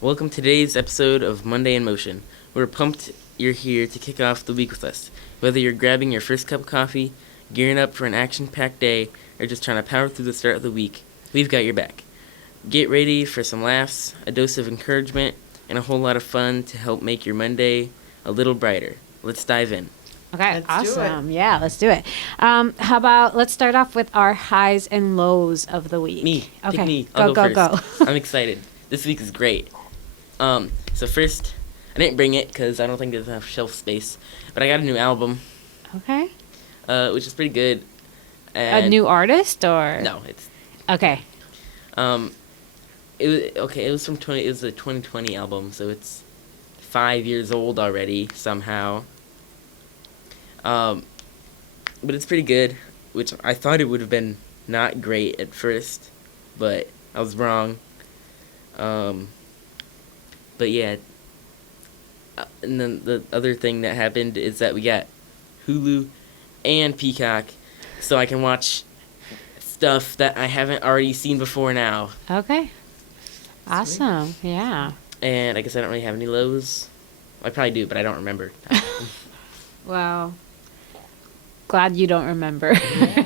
Welcome to today's episode of Monday in Motion. We're pumped you're here to kick off the week with us. Whether you're grabbing your first cup of coffee, gearing up for an action-packed day, or just trying to power through the start of the week, we've got your back. Get ready for some laughs, a dose of encouragement, and a whole lot of fun to help make your Monday a little brighter. Let's dive in. Okay, Let's do it. awesome. Yeah, let's do it. How about let's start off with our highs and lows of the week. Me. Okay, Pick me. go, I'll go, go go. first. I'm excited. This week is great. So first, I didn't bring it because I don't think there's enough shelf space, but I got a new album, Okay. which is pretty good. A And new artist or? No, it's Okay. It was from 20. It was a 2020 album, so it's 5 years old already somehow. But it's pretty good, which I thought it would have been not great at first, but I was wrong. But yeah, and then the other thing that happened is that we got Hulu and Peacock, so I can watch stuff that I haven't already seen before now. Okay. Awesome. Yeah. And I guess I don't really have any lows. I probably do, but I don't remember. Well, glad you don't remember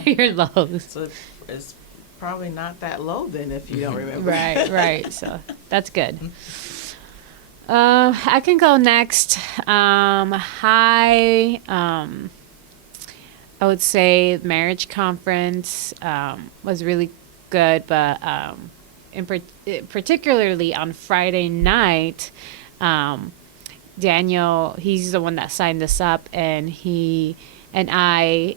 your lows. So it's probably not that low then if you don't remember. Right. So that's good. I can go next. High. I would say marriage conference was really good, but particularly on Friday night, Daniel, he's the one that signed us up, and he and I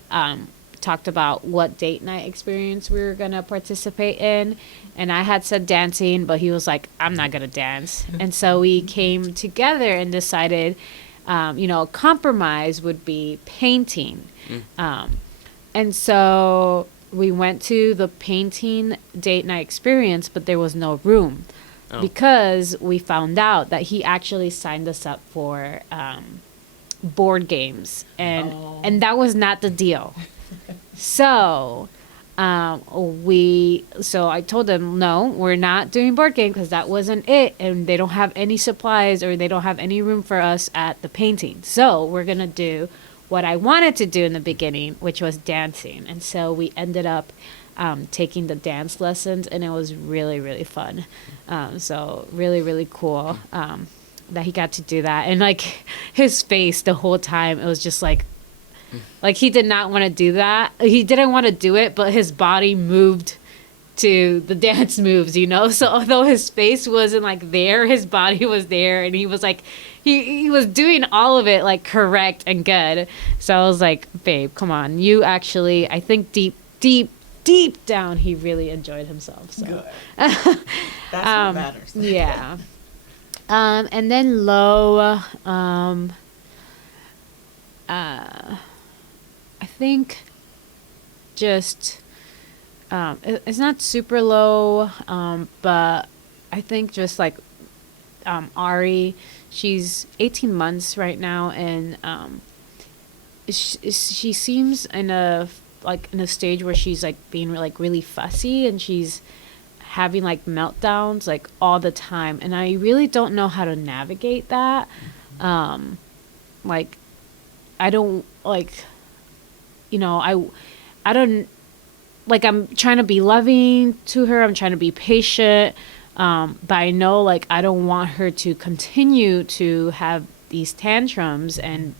talked about what date night experience we were going to participate in. And I had said dancing, but he was like, I'm not going to dance. And so we came together and decided, a compromise would be painting. And so we went to the painting date night experience, but there was no room. Oh. Because we found out that he actually signed us up for board games, and that was not the deal. So I told them, no, we're not doing board game because that wasn't it, and they don't have any supplies or they don't have any room for us at the painting. So we're gonna do what I wanted to do in the beginning, which was dancing. And so we ended up taking the dance lessons, and it was really, really fun. So really, really cool that he got to do that. And like his face the whole time, it was just like he did not want to do that. He didn't want to do it, but his body moved to the dance moves, So although his face wasn't like there, his body was there, and he was like, he was doing all of it like correct and good. So I was like, babe, come on, you actually, I think deep down, he really enjoyed himself. So. Good. That's what matters. Yeah. And then low, I think just it's not super low, but I think just like Ari, she's 18 months right now, and she seems in a stage where she's like being like really fussy, and she's having like meltdowns like all the time, and I really don't know how to navigate that. Like I don't like, I don't like, I'm trying to be loving to her, I'm trying to be patient, but I know like I don't want her to continue to have these tantrums and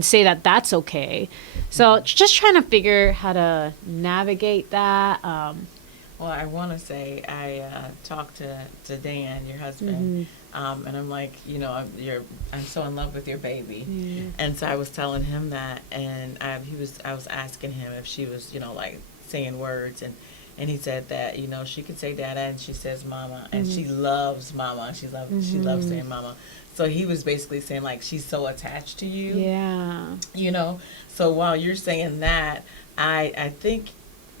say that that's okay. So just trying to figure how to navigate that. Well, I want to say I talked to Dan, your husband, and I'm like, I'm so in love with your baby, and so I was telling him that, and I was asking him if she was, like saying words, and he said that, she could say dada and she says mama, and she loves mama, she loves saying mama. So he was basically saying like she's so attached to you, So while you're saying that, I think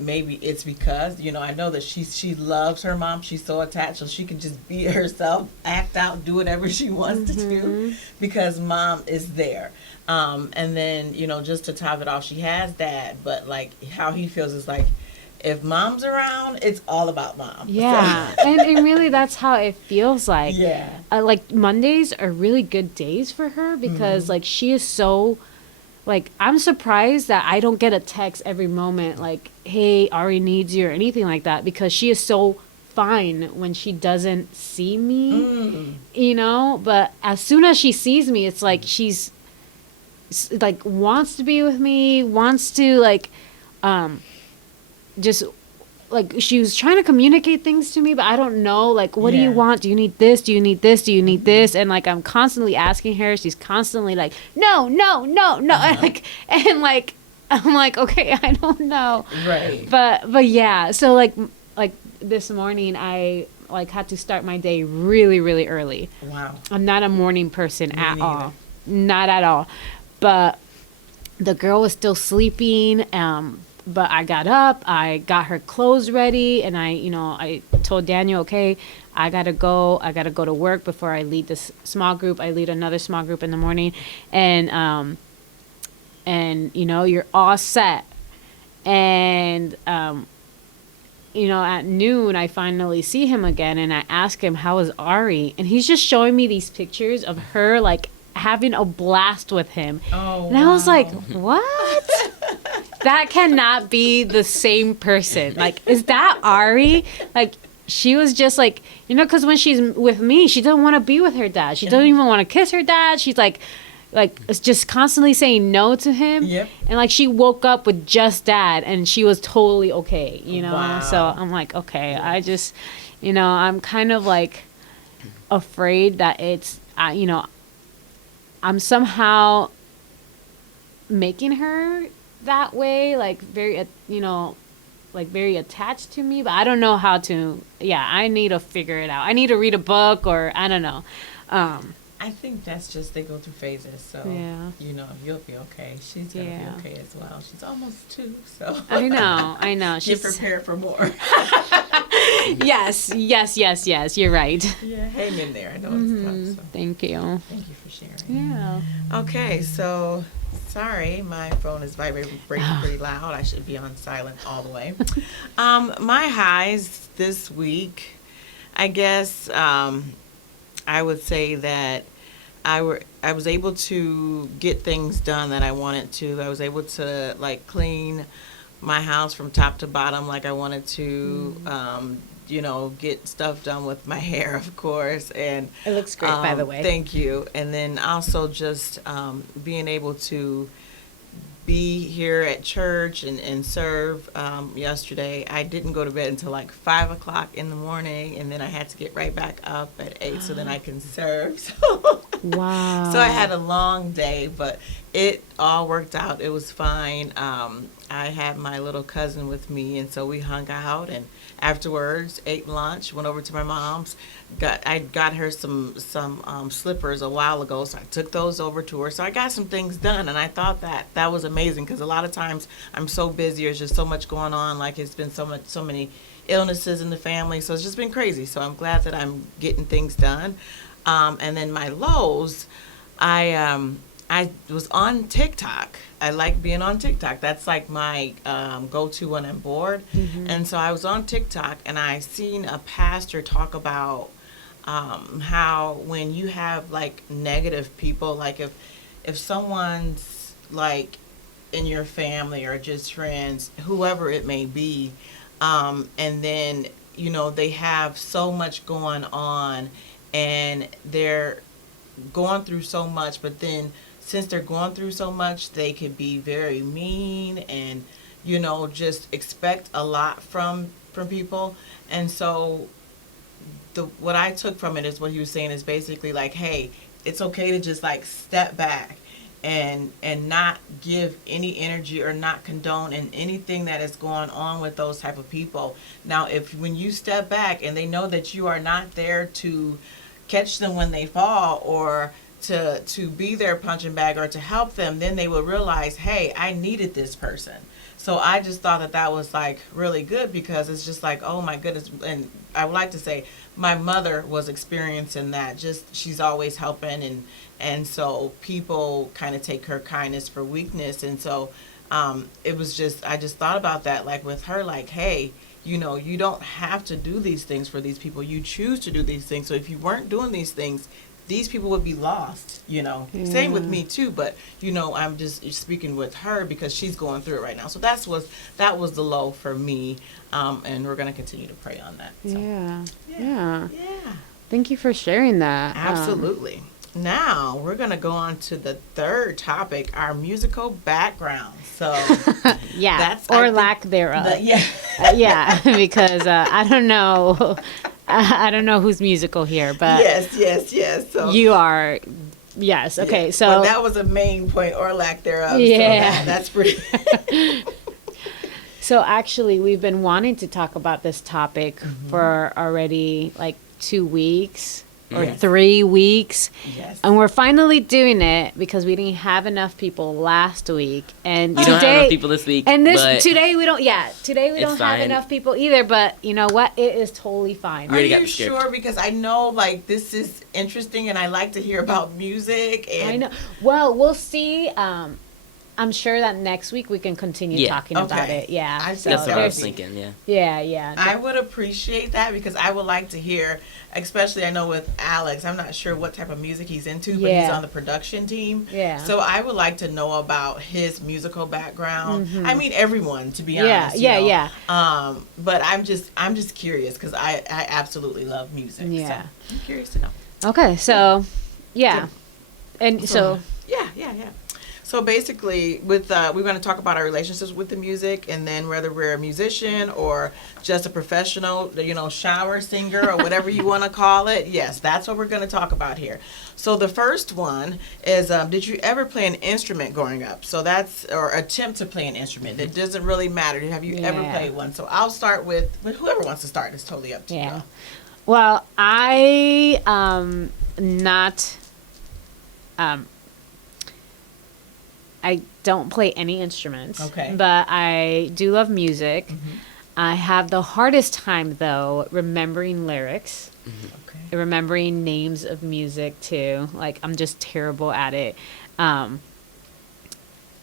maybe it's because I know that she loves her mom, she's so attached, so she can just be herself, act out, do whatever she wants to do because mom is there. And then just to top it off, she has dad, but like how he feels is like if mom's around, it's all about mom. Yeah, So- and really that's how it feels like. yeah. Like Mondays are really good days for her because like she is so like I'm surprised that I don't get a text every moment like, hey, Ari needs you or anything like that because she is so fine when she doesn't see me, you know, but as soon as she sees me it's like she's like wants to be with me, wants to like just like she was trying to communicate things to me, but I don't know like what do you Yeah. want? Do you need this? Do you need this? Do you need this? And like I'm constantly asking her. She's constantly like no, no, no, no. And like I'm like okay, I don't know. Right. But yeah, so like this morning I like had to start my day really really early. Wow. I'm not a morning person Me at neither. all. Not at all. But the girl was still sleeping. But I got up, I got her clothes ready, and I told Daniel, okay, I gotta go to work before I lead this small group. I lead another small group in the morning, and you're all set. And at noon I finally see him again, and I ask him how is Ari, and he's just showing me these pictures of her like having a blast with him. Oh, And I was wow. like, what? That cannot be the same person. Like, is that Ari? Like, she was just like, because when she's with me, she doesn't want to be with her dad. She doesn't even want to kiss her dad. She's like it's just constantly saying no to him. Yep. And like she woke up with just dad and she was totally okay, Wow. So I'm like, okay, I just, I'm kind of like afraid that it's, I'm somehow making her that way, like very, very attached to me, but I don't know how to, I need to figure it out. I need to read a book or I don't know. I think that's just they go through phases. So Yeah. you'll be okay. She's gonna Yeah. be okay as well. She's almost 2, so I know. Get She's prepared for more. yes. You're right. Yeah, hang in there. I know it's tough. So Thank you. thank you for sharing. Yeah. Okay, so sorry, my phone is vibrating pretty loud. I should be on silent all the way. My highs this week, I guess I would say that I was able to get things done that I wanted to. I was able to like clean my house from top to bottom like I wanted to. Get stuff done with my hair, of course, and It looks great, by the way. Thank you. And then also just being able to be here at church and serve yesterday. I didn't go to bed until like 5 o'clock in the morning, and then I had to get right back up at 8 so then I can serve. So, Wow. so I had a long day, but it all worked out. It was fine. I had my little cousin with me, and so we hung out, and afterwards ate lunch, went over to my mom's. I got her some slippers a while ago, so I took those over to her. So I got some things done, and I thought that was amazing because a lot of times I'm so busy. There's just so much going on. Like it's been so many illnesses in the family, so it's just been crazy. So I'm glad that I'm getting things done. And then my lows, I was on TikTok. I like being on TikTok. That's like my go-to when I'm bored. And so I was on TikTok, and I seen a pastor talk about how when you have like negative people, like if someone's like in your family or just friends, whoever it may be, and then they have so much going on, and they're going through so much, but then since they're going through so much, they could be very mean and just expect a lot from people. And so what I took from it is what he was saying is basically like, hey, it's okay to just like step back and not give any energy or not condone in anything that is going on with those type of people. Now, when you step back and they know that you are not there to catch them when they fall or to be their punching bag or to help them, then they will realize, hey, I needed this person. So I just thought that was like really good because it's just like, oh my goodness. And I would like to say my mother was experiencing that. Just she's always helping, and so people kind of take her kindness for weakness. And so it was just, I just thought about that, like with her, like, hey, you don't have to do these things for these people. You choose to do these things. So if you weren't doing these things, these people would be lost. Same with me too, but I'm just speaking with her because she's going through it right now. So that was the low for me, and we're going to continue to pray on that. So, Yeah. yeah, Thank you for sharing that. absolutely. Now we're going to go on to the third topic, our musical background. So Yeah, that's, or I think, lack thereof. yeah. Yeah, because I don't know, I don't know who's musical here, but Yes. So you are. Yes. Okay. yeah. So Well, that was a main point, or lack thereof. Yeah. So that's pretty. So actually, we've been wanting to talk about this topic for already like 2 weeks or Yes. 3 weeks. Yes. And we're finally doing it because we didn't have enough people last week. And We today, don't have enough people this week. and but today we don't It's have fine. enough people either, but you know what? It is totally fine. We already Are got you the script. sure? Because I know, like, this is interesting, and I like to hear about music. And I know. Well, we'll see. I'm sure that next week we can continue Yeah. talking about Okay. it. Yeah. I- So That's what I was there's- thinking, yeah. Yeah. I would appreciate that because I would like to hear, especially I know with Alex, I'm not sure what type of music he's into, but he's Yeah. on the production team. Yeah. So I would like to know about his musical background. I mean, everyone, to be honest. Yeah, yeah. But I'm just curious because I absolutely love music. Yeah. So I'm curious to know. Okay. So, yeah. And so Yeah. So basically, with we're going to talk about our relationships with the music, and then whether we're a musician or just a professional, shower singer or whatever you want to call it. Yes, that's what we're going to talk about here. So the first one is, did you ever play an instrument growing up? So that's, or attempt to play an instrument. It doesn't really matter. Have you ever Yeah. played one? So I'll start with whoever wants to start. It's totally up to yeah. you. Well, I not I don't play any instruments. Okay. But I do love music. I have the hardest time though remembering lyrics. Okay. Remembering names of music too. Like I'm just terrible at it.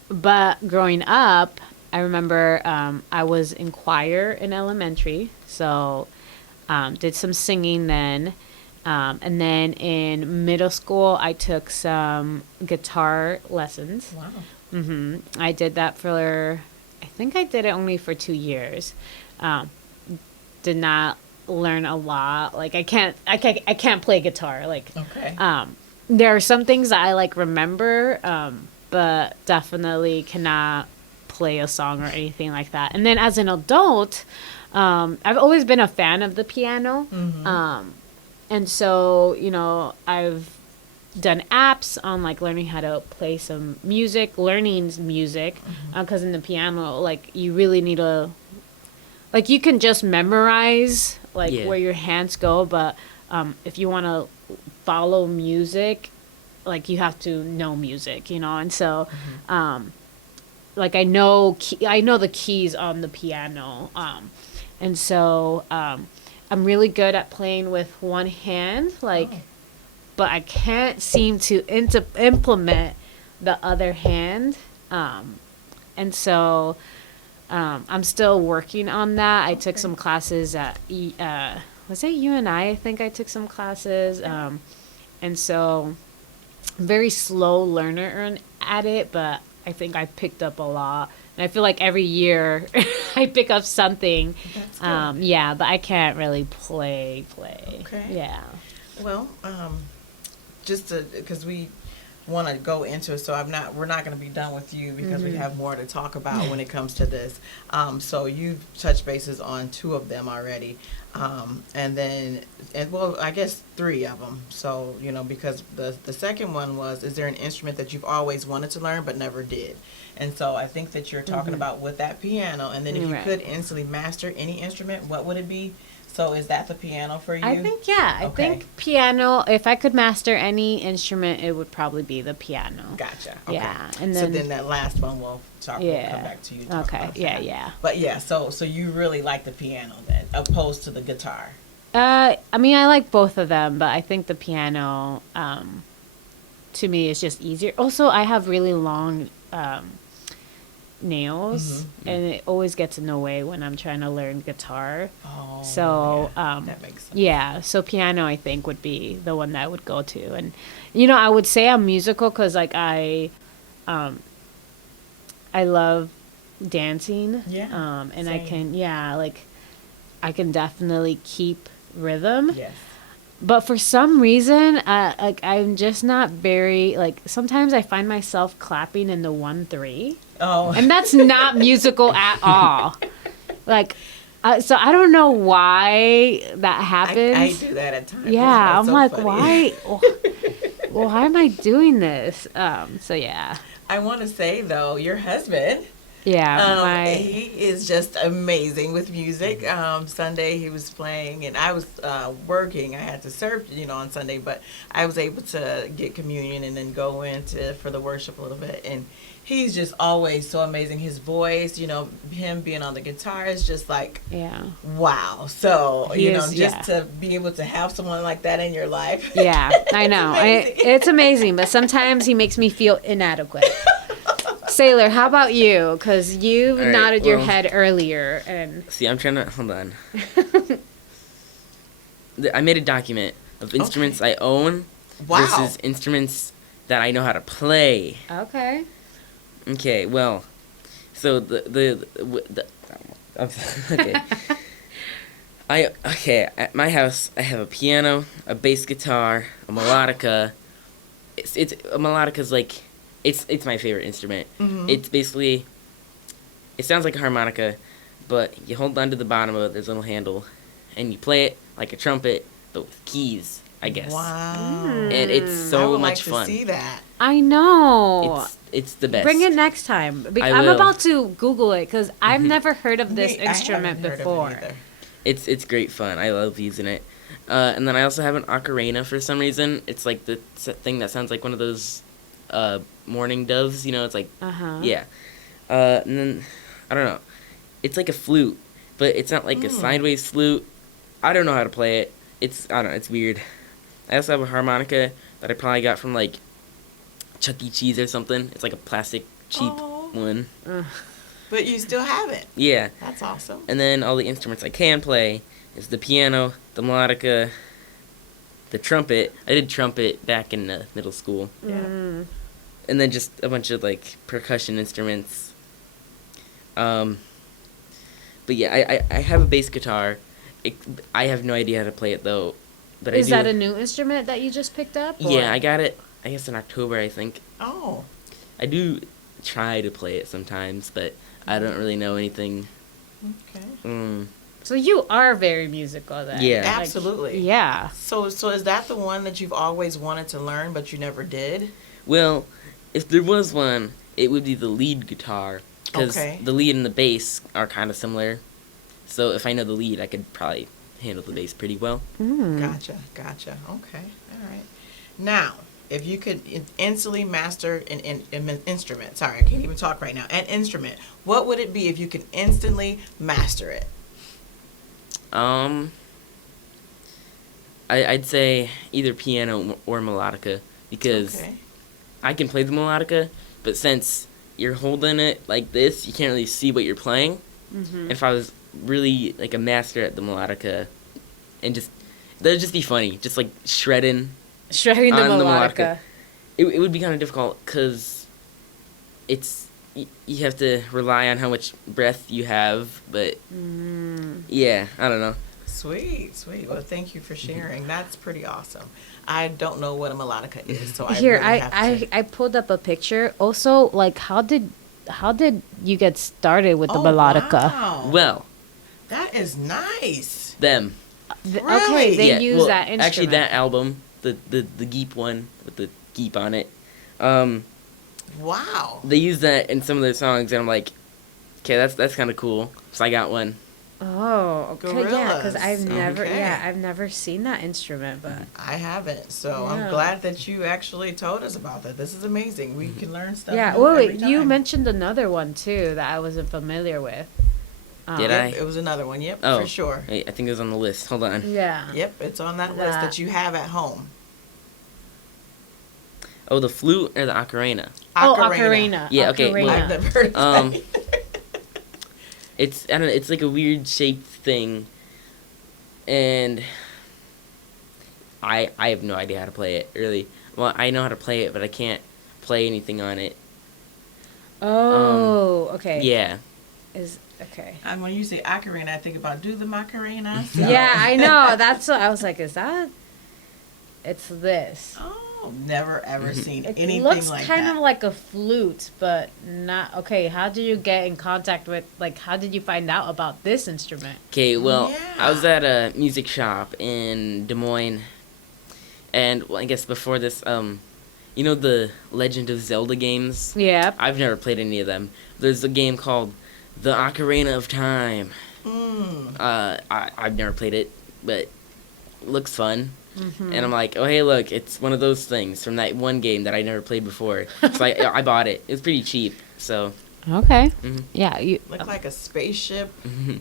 But growing up, I remember I was in choir in elementary, so did some singing then. And then in middle school, I took some guitar lessons. Wow. I did that for, I think I did it only for 2 years. Did not learn a lot. Like I can't play guitar. Like Okay. there are some things that I like remember, but definitely cannot play a song or anything like that. And then as an adult, I've always been a fan of the piano. And so, I've done apps on like learning how to play some music, learning music, because in the piano, like you really need to, like you can just memorize like Yeah. where your hands go, but if you want to follow music, like you have to know music, and so like I know the keys on the piano, and so I'm really good at playing with one hand, like, but I can't seem to implement the other hand, and so I'm still working on that. I took some classes at was it UNI? I think I took some classes, and so very slow learner at it, but I think I picked up a lot. And I feel like every year I pick up something. That's good. Yeah, but I can't really play. Okay. Yeah. Well, just because we want to go into it, so we're not going to be done with you because we have more to talk about when it comes to this. So you've touched bases on 2 of them already, and I guess 3 of them. So because the second one was, is there an instrument that you've always wanted to learn but never did? And so I think that you're talking about with that piano, and then if you Right. could instantly master any instrument, what would it be? So is that the piano for you? I think, yeah. I Okay. think piano, if I could master any instrument, it would probably be the piano. Gotcha. Okay. Yeah, and so then- then that last one we'll come Yeah. back to you. and talk Okay, about yeah, that. yeah. But yeah, so you really like the piano then, opposed to the guitar. I mean, I like both of them, but I think the piano, to me, is just easier. Also, I have really long nails, and it always gets in the way when I'm trying to learn guitar. Oh, So, yeah, that makes sense. Yeah, so piano I think would be the one that I would go to, and I would say I'm musical because like I love dancing. Yeah, And I same. can like I can definitely keep rhythm. Yes. But for some reason, like I'm just not very like. Sometimes I find myself clapping in the 1-3, Oh, and that's not musical at all. Like, so I don't know why that happens. I do that at times. Yeah, That's I'm so like, funny. why? Why am I doing this? So yeah, I want to say though, your husband, he is just amazing with music. Sunday he was playing, and I was working. I had to serve, on Sunday, but I was able to get communion and then go for the worship a little bit. And he's just always so amazing. His voice, him being on the guitar is just like, yeah, wow. So He is, just to be able to have someone like that in your life. yeah. I know. amazing. It's amazing, but sometimes he makes me feel inadequate. Sailor, how about you? Because you All right, nodded your well- head earlier, and See, I'm trying to hold on. I made a document of instruments I own Wow. versus instruments that I know how to play. okay. Okay, well, so okay. At my house I have a piano, a bass guitar, a melodica. It's a melodica's like it's my favorite instrument. Mhm. It's basically it sounds like a harmonica, but you hold on to the bottom of it. There's a little handle, and you play it like a trumpet, but with keys, I guess. Wow. And it's I so would much like fun. to see that. I know. It's the best. Bring it next time. I I'm will. about to Google it because I've never heard of this Me, I instrument haven't heard of it before. either. It's great fun. I love using it. And then I also have an ocarina for some reason. It's like the thing that sounds like one of those mourning doves. It's like Uh-huh. yeah. And then I don't know. It's like a flute, but it's not like a sideways flute. I don't know how to play it. I don't know. It's weird. I also have a harmonica that I probably got from like Chuck E. Cheese or something. It's like a plastic cheap Oh. one. But you still have it. Yeah. That's awesome. And then all the instruments I can play is the piano, the melodica, the trumpet. I did trumpet back in middle school. Yeah. And then just a bunch of like percussion instruments. But yeah, I have a bass guitar. I have no idea how to play it though. But Is I do. that a new instrument that you just picked up? or- Yeah, I got it. I guess in October, I think. Oh. I do try to play it sometimes, but I don't really know anything. Okay. So you are very musical then. Yeah. Like, Absolutely. yeah. So is that the one that you've always wanted to learn but you never did? Well, if there was one, it would be the lead guitar. Because Okay. the lead and the bass are kind of similar. So if I know the lead, I could probably handle the bass pretty well. Gotcha. Okay. All right. Now, if you could instantly master an instrument, sorry, I can't even talk right now, an instrument, what would it be if you could instantly master it? I'd say either piano or melodica. Because Okay. I can play the melodica, but since you're holding it like this, you can't really see what you're playing. If I was really like a master at the melodica, and that'd just be funny, just like shredding Shredding the on the melodica. melodica. It would be kind of difficult because you have to rely on how much breath you have, but yeah, I don't know. Sweet. Well, thank you for sharing. That's pretty awesome. I don't know what a melodica is, so Here, I really have to. I pulled up a picture. Also, like, how did you get started with the Oh, melodica? wow. Well, That is nice. them. Okay, Really? they yeah, use well, that instrument. actually, that album, the Geep one with the Geep on it, Wow. they use that in some of their songs, and I'm like, okay, that's kind of cool. So I got one. Oh, okay, yeah, because I've Gorillas, never, okay. I've never seen that instrument, but I haven't, so I'm Yeah. glad that you actually told us about that. This is amazing. We can learn stuff. yeah. new Wait, every you time. mentioned another one too that I wasn't familiar with. Did Yep, I? It was another one. Yep, Oh, for sure. Wait, I think it was on the list. Hold on. Yeah. Yep, it's on that list That- that you have at home. Oh, the flute or the ocarina? Oh, ocarina. Yeah, okay, well, I've never heard of Um, that. It's, I don't know, it's like a weird shaped thing, and I have no idea how to play it, really. Well, I know how to play it, but I can't play anything on it. Oh, okay. Yeah. Is okay. And when you say ocarina, I think about do the Macarena. So. Yeah, I know. That's what I was like. Is that? It's this. Oh, never ever seen It anything looks like kind that. of like a flute, but not. Okay, how did you get in contact with? Like, how did you find out about this instrument? Okay, well, I was Yeah. at a music shop in Des Moines, and well, I guess before this, you know the Legend of Zelda games? Yeah. I've never played any of them. There's a game called The Ocarina of Time. I've never played it, but it looks fun. Mm-hmm. And I'm like, oh, hey, look, it's one of those things from that one game that I never played before. So I bought it. It was pretty cheap, so. Okay. Mhm. Yeah. You. Look like a spaceship, Mhm.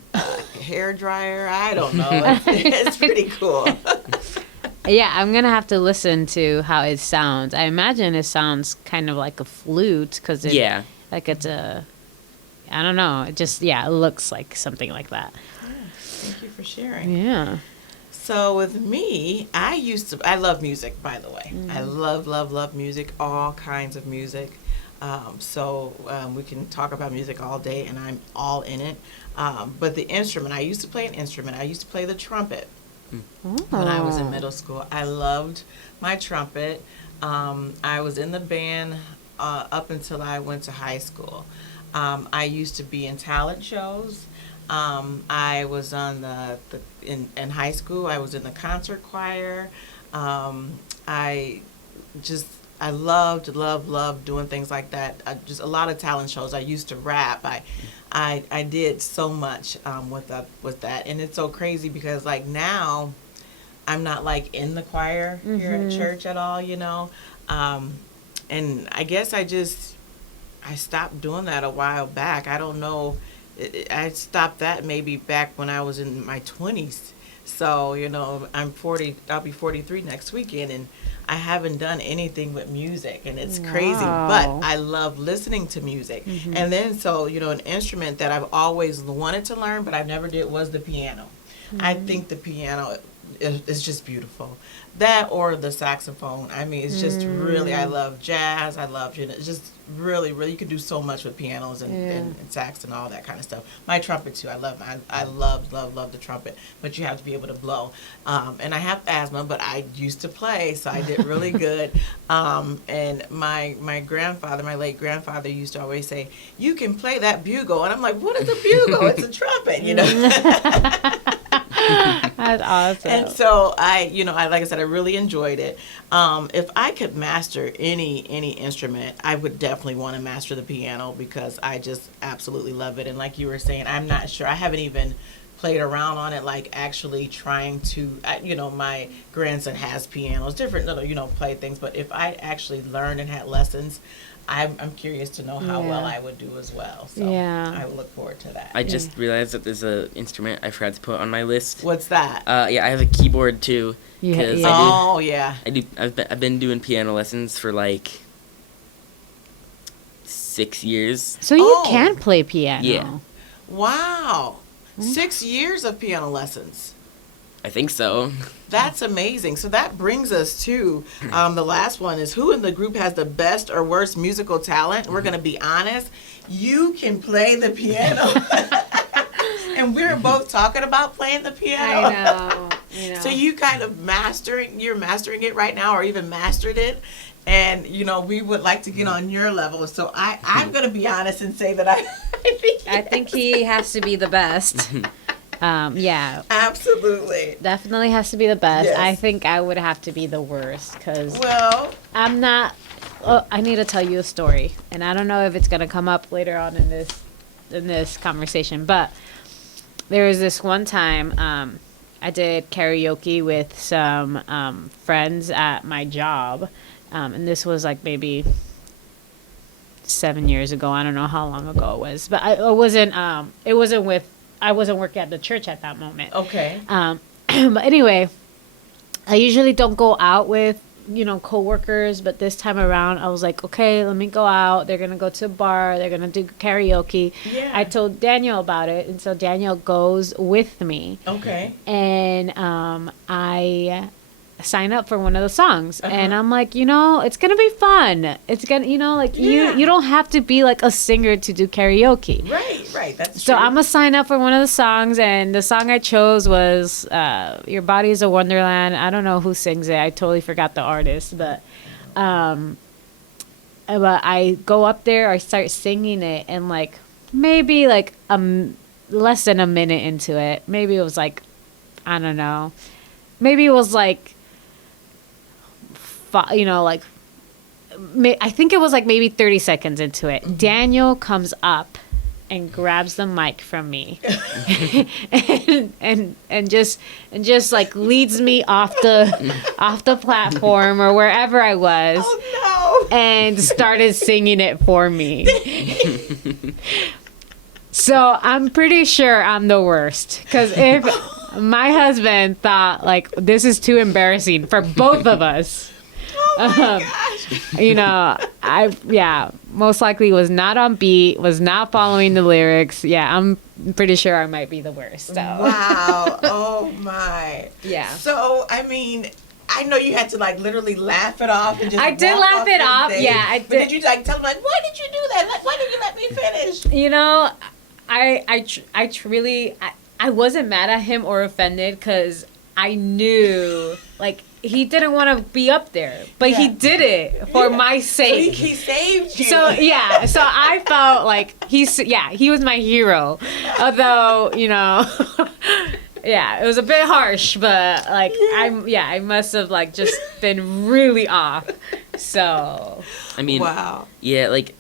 hair dryer. I don't know. It's pretty cool. Yeah, I'm gonna have to listen to how it sounds. I imagine it sounds kind of like a flute because Yeah. like it's a. I don't know. It just it looks like something like that. Thank you for sharing. Yeah. So with me, I love music, by the way. I love music, all kinds of music. We can talk about music all day, and I'm all in it. But the instrument, I used to play an instrument. I used to play the trumpet when I was in middle school. I loved my trumpet. I was in the band up until I went to high school. I used to be in talent shows. I was on in high school. I was in the concert choir. I loved doing things like that. Just a lot of talent shows. I used to rap. I did so much with that, and it's so crazy because like now, I'm not like in the choir here at church at all, you know, and I guess I stopped doing that a while back. I don't know. I stopped that maybe back when I was in my 20s. So, you know, I'm 40, I'll be 43 next weekend, and I haven't done anything with music, and it's crazy. Wow. But I love listening to music. And then, so, you know, an instrument that I've always wanted to learn, but I never did, was the piano. I think the piano is just beautiful. That or the saxophone. I mean, it's just really, I love jazz. I love, you know, it's just really, you can do so much with pianos and sax and all that kind of stuff. My trumpet too, I love the trumpet, but you have to be able to blow. And I have asthma, but I used to play, so I did really good. And my grandfather, my late grandfather, used to always say, "You can play that bugle," and I'm like, "What is a bugle? It's a trumpet," you know. That's awesome. And so I like I said, I really enjoyed it. If I could master any instrument, I would definitely want to master the piano because I just absolutely love it. And like you were saying, I'm not sure. I haven't even played around on it, like actually trying to, my grandson has pianos, different little, play things. But if I actually learned and had lessons, I'm curious to know how well I would do as well. So I look forward to that. I just realized that there's an instrument I forgot to put on my list. What's that? Yeah, I have a keyboard too. Yeah, 'Cause yeah. Oh, yeah. I've been doing piano lessons for like 6 years. So you Oh. can play piano. Yeah. Wow. 6 years of piano lessons. I think so. That's amazing. So that brings us to the last one is who in the group has the best or worst musical talent? We're going to be honest. You can play the piano. And we're both talking about playing the piano. I know. So you kind of mastering it right now or even mastered it. And, we would like to get on your level. So I'm going to be honest and say that I think he has to be the best. Yeah, Absolutely. definitely has to be the best. Yes. I think I would have to be the worst because Well, I'm not. I need to tell you a story, and I don't know if it's gonna come up later on in this conversation. But there was this one time I did karaoke with some friends at my job, and this was like maybe 7 years ago. I don't know how long ago it was, but I wasn't working at the church at that moment. okay. But anyway, I usually don't go out with coworkers, but this time around I was like, okay, let me go out. They're gonna go to a bar. They're gonna do karaoke. Yeah. I told Daniel about it, and so Daniel goes with me, Okay. and I sign up for one of the songs, Uh-huh. and I'm like, it's gonna be fun. It's gonna, like Yeah. you don't have to be like a singer to do karaoke. Right. That's So true. I'm gonna sign up for one of the songs, and the song I chose was "Your Body Is a Wonderland." I don't know who sings it. I totally forgot the artist, but I go up there, I start singing it, and like maybe like less than a minute into it, maybe it was like, I don't know, maybe it was like, like I think it was like maybe 30 seconds into it. Daniel comes up and grabs the mic from me and just like leads me off the platform or wherever I was, Oh and started singing it for me. So I'm pretty sure I'm the worst, because if my husband thought like this is too embarrassing for both of us, I most likely was not on beat, was not following the lyrics. Yeah, I'm pretty sure I might be the worst. So. Wow. Oh my. Yeah. So I mean, I know you had to like literally laugh it off and just. I did walk laugh off it the off. stage. Yeah, I But did. did you like tell them like, why did you do that? Like, why did you let me finish? I truly I wasn't mad at him or offended, because I knew like he didn't want to be up there, but he Yeah. did it for my So sake. he saved you. So yeah, so I felt like he was my hero, although yeah, it was a bit harsh, but like I must have like just been really off. So I mean, Wow. yeah, like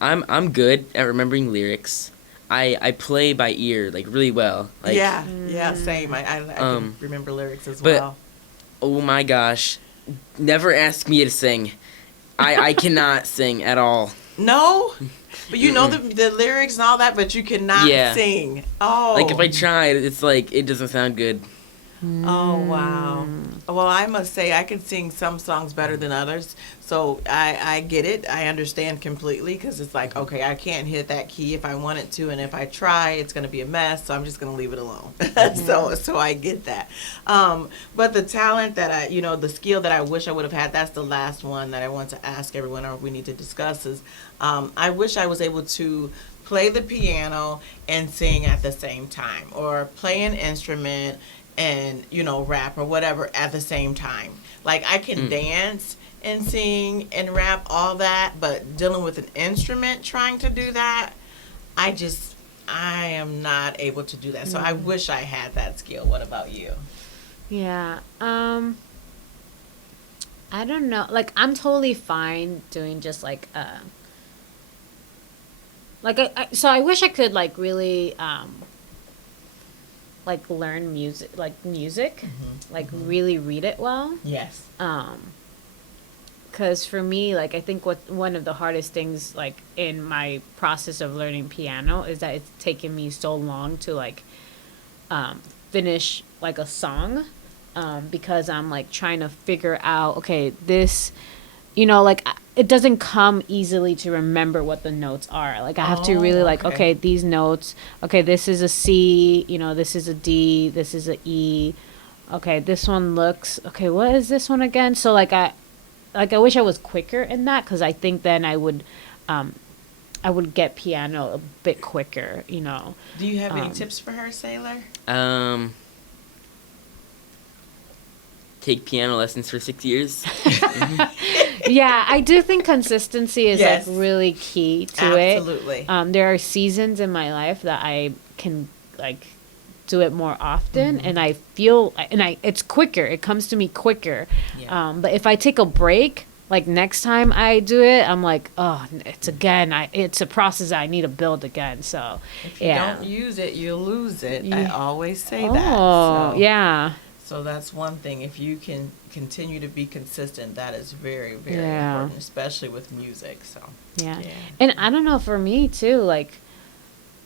I'm good at remembering lyrics. I play by ear like really well. Like, Yeah. Same. I Um, can remember lyrics as but- well. oh my gosh, never ask me to sing. I cannot sing at all. No, but you know the lyrics and all that, but you cannot Yeah. sing. Oh. Like if I tried, it's like it doesn't sound good. Oh wow. Well, I must say I can sing some songs better than others. So I get it. I understand completely, because it's like, okay, I can't hit that key if I wanted to, and if I try, it's going to be a mess. So I'm just going to leave it alone. So I get that. But the talent that the skill that I wish I would have had, that's the last one that I want to ask everyone, or we need to discuss, is I wish I was able to play the piano and sing at the same time, or play an instrument and rap or whatever at the same time. Like I can dance and sing and rap, all that, but dealing with an instrument, trying to do that, I am not able to do that. So I wish I had that skill. What about you? yeah, I don't know. Like I'm totally fine doing just like so I wish I could like really like learn music, like really read it well. Yes. Because for me, like I think one of the hardest things like in my process of learning piano is that it's taken me so long to like finish like a song, because I'm like trying to figure out, okay, this, like it doesn't come easily to remember what the notes are. Like I have to really like, okay, these notes, okay, this is a C, this is a D, this is a E, okay, this one looks, okay, what is this one again? So like I wish I was quicker in that, because I think then I would get piano a bit quicker, Do you have any tips for her, Sailor? Take piano lessons for 6 years. Yeah, I do think consistency is Yes. like really key to it. Absolutely. There are seasons in my life that I can like do it more often, and I feel it's quicker. It comes to me quicker. Yeah. But if I take a break, like next time I do it, I'm like, oh, it's a process that I need to build again. So If you yeah. don't use it, you'll lose it. I Yeah. always say Oh, that. So. yeah. So that's one thing. If you can continue to be consistent, that is very, very Yeah. important, especially with music. So Yeah. Yeah. And I don't know, for me too, like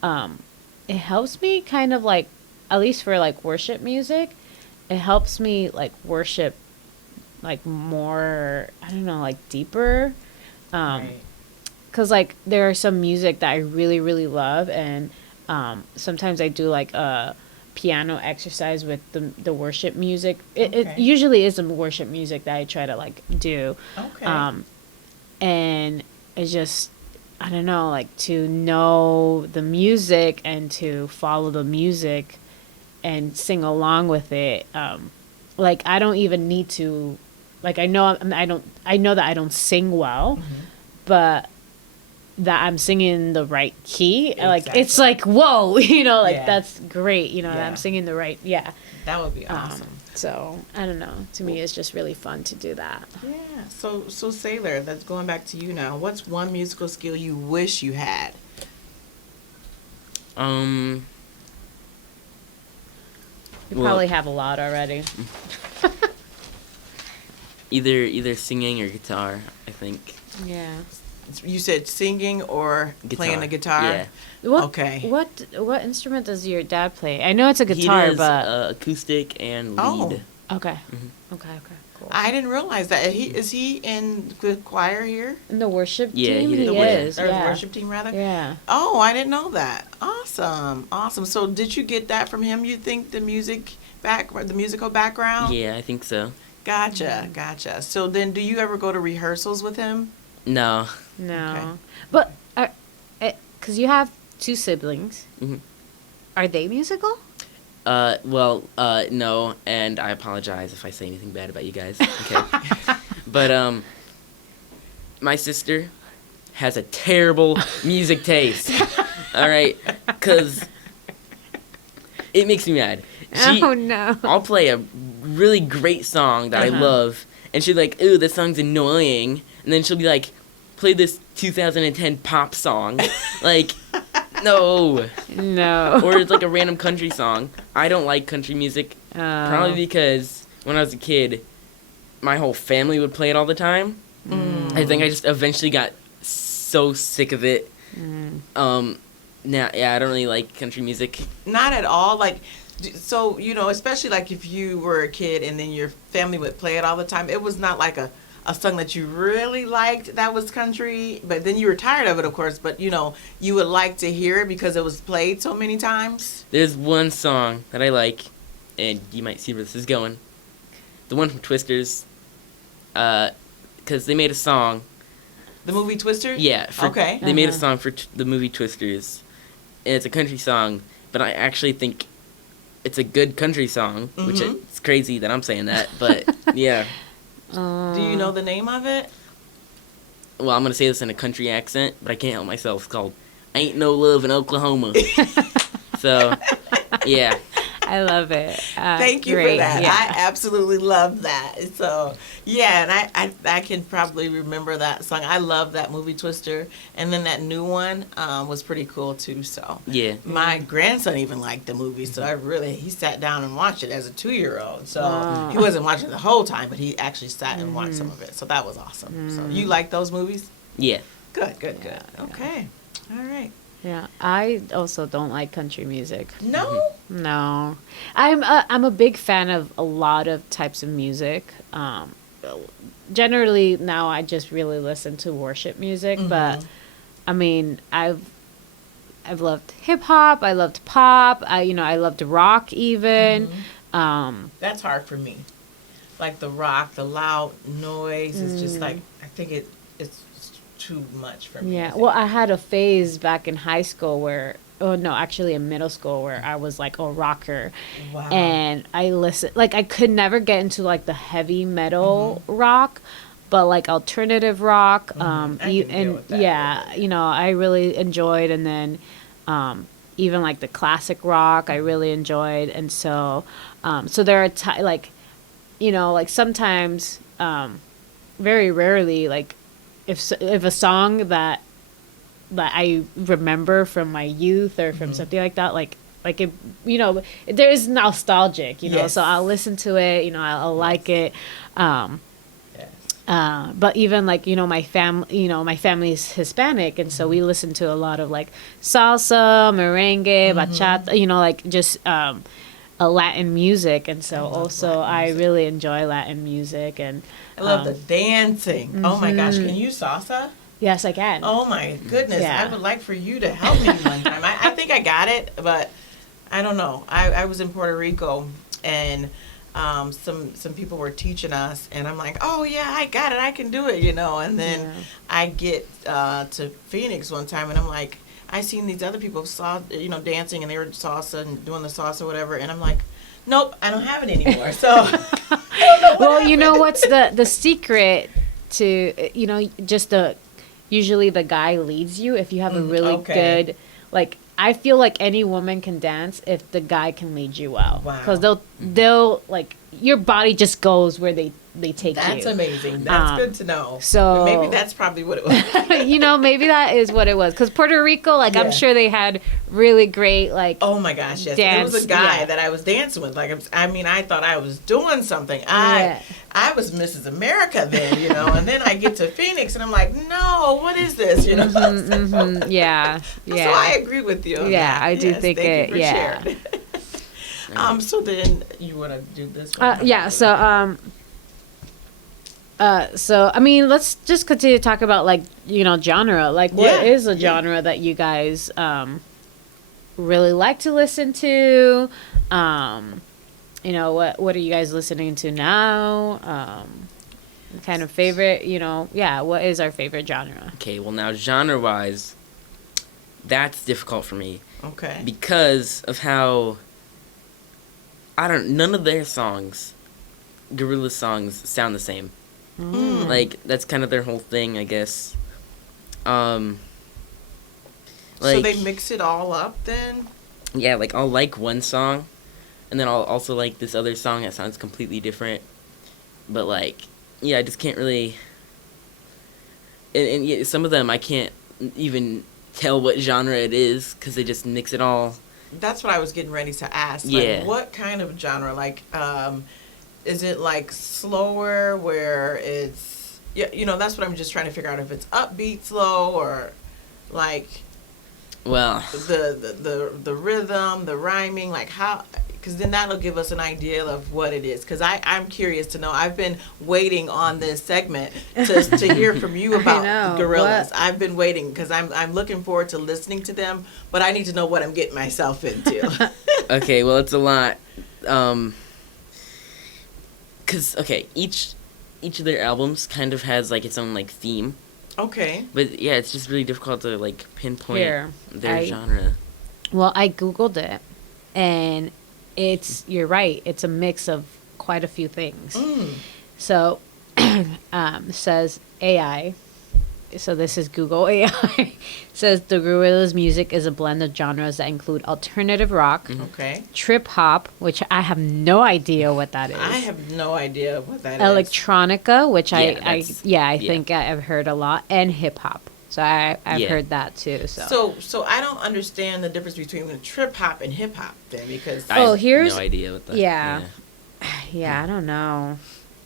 it helps me kind of like, at least for like worship music, it helps me like worship like more, I don't know, like deeper. Right. Because like there are some music that I really really love, and sometimes I do like a piano exercise with the worship music. It Okay. usually is some worship music that I try to like do. Okay. And it's just, I don't know, like to know the music and to follow the music and sing along with it. Like I don't even need to, like I know I know that I don't sing well, but that I'm singing the right key. Like it's Exactly. like whoa, you know, like Yeah. that's great. You know, that Yeah. I'm singing the right, yeah. That would be awesome. So I don't know. To me, it's just really fun to do that. Yeah. So Sailor, that's going back to you now. What's one musical skill you wish you had? You Well- probably have a lot already. Either singing or guitar, I think. Yeah. You said singing or playing the guitar. Yeah. What, Okay. What instrument does your dad play? I know it's a He guitar, does, but acoustic and lead. Oh. okay. Mhm. Okay. Cool. I didn't realize that. Is he in the choir here? In the worship Yeah, team, he he did. is. Or the Yeah. worship team rather? Yeah. Oh, I didn't know that. Awesome. So did you get that from him, you think, the musical background? Yeah, I think so. Gotcha. So then do you ever go to rehearsals with him? No. No. Okay. But because you have two siblings, Mhm. are they musical? No, and I apologize if I say anything bad about you guys. Okay. But my sister has a terrible music taste. All right, cause it makes me mad. Oh no. I'll play a really great song that I Uh-huh. love, and she'll be like, "Ooh, this song's annoying," and then she'll be like, "Play this 2010 pop song," like, no. No. Or it's like a random country song. I don't like country music, probably Oh. because when I was a kid, my whole family would play it all the time. I think I just eventually got so sick of it. Now, yeah, I don't really like country music. Not at all. Like, so, especially like if you were a kid and then your family would play it all the time, it was not like a song that you really liked that was country, but then you were tired of it, of course, but you would like to hear it because it was played so many times. There's one song that I like, and you might see where this is going. The one from Twisters, because they made a song. The movie Twister? Yeah, Okay. They made a Uh-huh. song for the movie Twisters, and it's a country song, but I actually think it's a good country song, which Mhm. it's crazy that I'm saying that, but yeah. Do you know the name of it? Well, I'm gonna say this in a country accent, but I can't help myself. It's called "Ain't No Love in Oklahoma." So, yeah. I love it. Thank you great. for that. Yeah. I absolutely love that. So, yeah, and I can probably remember that song. I love that movie Twister. And then that new one was pretty cool, too. So, Yeah. my grandson even liked the movie. So, he sat down and watched it as a 2-year-old. So, Wow. he wasn't watching the whole time, but he actually sat and watched some of it. So, that was awesome. So, you like those movies? Yeah. Good. Okay. All right. Yeah, I also don't like country music. No? No, I'm a big fan of a lot of types of music. Generally now I just really listen to worship music, but I mean I've loved hip hop, I loved pop, I loved rock even. That's hard for me. Like the rock, the loud noise is just like, I think it's too much for me. Yeah, well, I had a phase back in high school actually in middle school where I was like a rocker. Wow. And I listened, like I could never get into like the heavy metal rock, but like alternative rock, I can deal with that a little bit. I really enjoyed. And then even like the classic rock, I really enjoyed. And so there are like sometimes, very rarely, like if a song that I remember from my youth or from something like that, like it, there is nostalgic, Yes. so I'll listen to it, I'll like it. Yes. But even like, my family is Hispanic. And so we listen to a lot of like salsa, merengue, bachata, like just, a Latin music, and so I love also Latin I music. really enjoy Latin music. And I love the dancing. Oh my gosh, can you salsa? yes, I can. Oh my goodness, Yeah. I would like for you to help me one time. I think I got it, but I don't know. I was in Puerto Rico, and some people were teaching us, and I'm like, oh yeah, I got it, I can do it, And then Yeah. I get to Phoenix one time, and I'm like, I seen these other people dancing, and they were salsa and doing the salsa, whatever, and I'm like, nope, I don't have it anymore. So, Well, you know what's the secret to just usually the guy leads you if you have a really okay. good, like, I feel like any woman can dance if the guy can lead you well. Wow. Because they'll like, your body just goes where they take That's you. amazing. That's Um, good to know. so- But maybe that's probably what it was. Maybe that is what it was. Because Puerto Rico, like, Yeah. I'm sure they had really great, like, Oh my gosh, yes. There was Dance, a guy yeah. that I was dancing with. Like, I thought I was doing something. Yeah. I was Mrs. America then, and then I get to Phoenix and I'm like, no, what is this, yeah, yeah. So I agree with you. on Yeah, that. I do Yes, think thank it- you for yeah. sharing. So then you want to do this one? Yeah, so I mean, let's just continue to talk about, like, genre. Like, what Yeah, is a yeah. genre that you guys really like to listen to? What are you guys listening to now? Kind of favorite, what is our favorite genre? Okay, well now genre-wise, that's difficult for me Okay. because of how none of their songs, Gorillaz songs, sound the same. Mm. Like, that's kind of their whole thing, I guess. So Like, they mix it all up then? yeah, like, I'll like one song, and then I'll also like this other song that sounds completely different. But, like, yeah, I just can't really... And yeah, some of them I can't even tell what genre it is, because they just mix it all. That's what I was getting ready to ask. Yeah. Like, what kind of genre? Like, is it like slower where it's, that's what I'm just trying to figure out, if it's upbeat slow or like Well, the rhythm, the rhyming, like how, because then that'll give us an idea of what it is. Because I'm curious to know. I've been waiting on this segment to hear from you about know, Gorillaz. what? I've been waiting because I'm looking forward to listening to them, but I need to know what I'm getting myself into. okay, well, it's a lot. Because, okay, each of their albums kind of has, like, its own, like, theme. Okay. But, yeah, it's just really difficult to, like, pinpoint Here, their genre. Well, I Googled it, and you're right, it's a mix of quite a few things. Mm. So, it says AI. So this is Google AI. Says the Gorillaz music is a blend of genres that include alternative rock, Okay. trip hop, which I have no idea what that is. I have no idea what that is. Electronica, which I yeah. think I've heard a lot, and hip hop. So I've Yeah. heard that too. So I don't understand the difference between the trip hop and hip hop then, because I Oh, have here's- no idea what that yeah. Yeah, I don't know.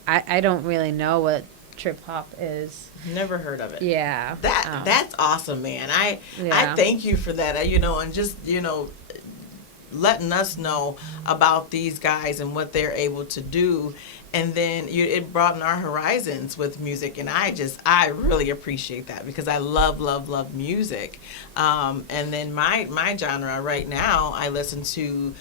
I don't really know what trip hop is. never heard of it. Yeah. That's awesome, man. I Yeah. thank you for that. And just letting us know about these guys and what they're able to do, and then it broadened our horizons with music, and I really appreciate that because I love music. And then my genre right now, I listen to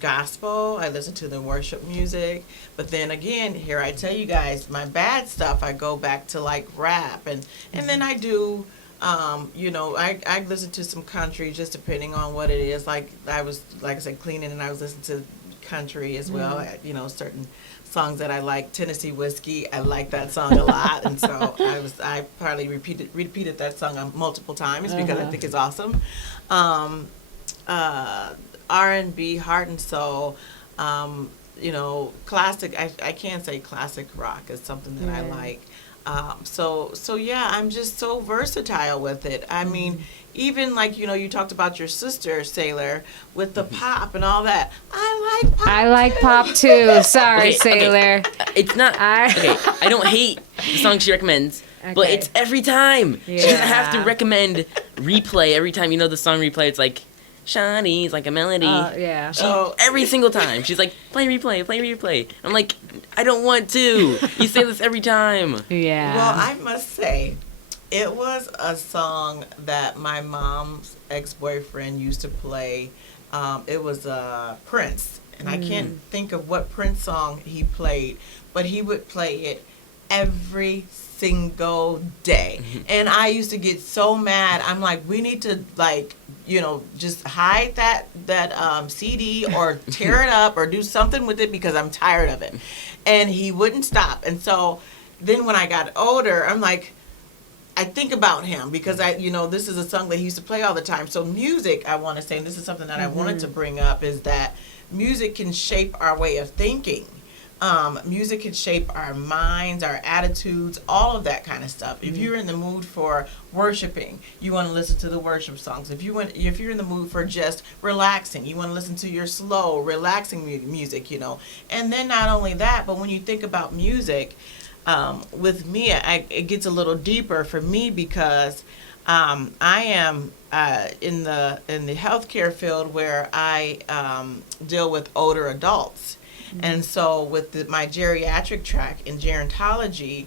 gospel, I listen to the worship music, but then again, here I tell you guys my bad stuff, I go back to like rap, and then I do I listen to some country, just depending on what it is. Like I said, cleaning, and I was listening to country as well. Certain songs that I like. Tennessee Whiskey, I like that song a lot, and so I probably repeated that song multiple times because I think it's awesome. R&B, heart and soul, classic. I can't say classic rock is something that I Yeah. like. So yeah, I'm just so versatile with it. I mean, even like, you talked about your sister, Sailor, with the pop and all that. I like pop. I like too. pop too. Sorry, Okay, Sailor. It's not... Okay, I don't hate the song she recommends, but Okay. it's every time. She doesn't have to Yeah. recommend replay every time. The song replay, it's like... Shawnee's like a melody. Yeah. Every single time. She's like, play, replay, play, replay. I'm like, I don't want to. You say this every time. Yeah. Well, I must say, it was a song that my mom's ex-boyfriend used to play. It was Prince. And I can't think of what Prince song he played, but he would play it every single day. And I used to get so mad. I'm like, we need to, like, just hide that CD or tear it up or do something with it because I'm tired of it. And he wouldn't stop. And so then when I got older, I'm like, I think about him because this is a song that he used to play all the time. So music, I want to say, and this is something that I wanted to bring up, is that music can shape our way of thinking. Music can shape our minds, our attitudes, all of that kind of stuff. If you're in the mood for worshiping, you want to listen to the worship songs. If you're in the mood for just relaxing, you want to listen to your slow, relaxing music, And then not only that, but when you think about music, with me, it gets a little deeper for me because I am in the healthcare field where I deal with older adults. And so with my geriatric track in gerontology,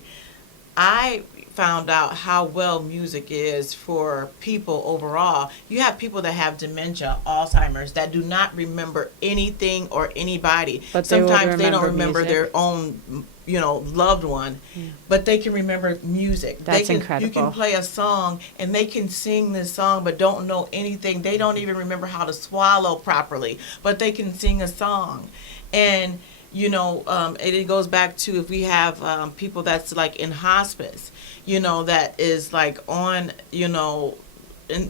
I found out how well music is for people overall. You have people that have dementia, Alzheimer's, that do not remember anything or anybody. But sometimes they don't remember music. their own loved one, but they can remember music. That's incredible. You can play a song and they can sing this song but don't know anything. They don't even remember how to swallow properly, but they can sing a song. And it goes back to if we have people that's like in hospice, that is like on, in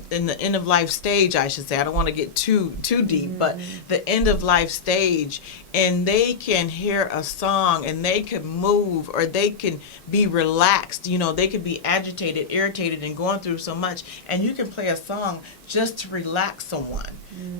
the end of life stage, I should say. I don't want to get too deep, but the end of life stage, and they can hear a song and they can move or they can be relaxed. They could be agitated, irritated, and going through so much, and you can play a song just to relax someone.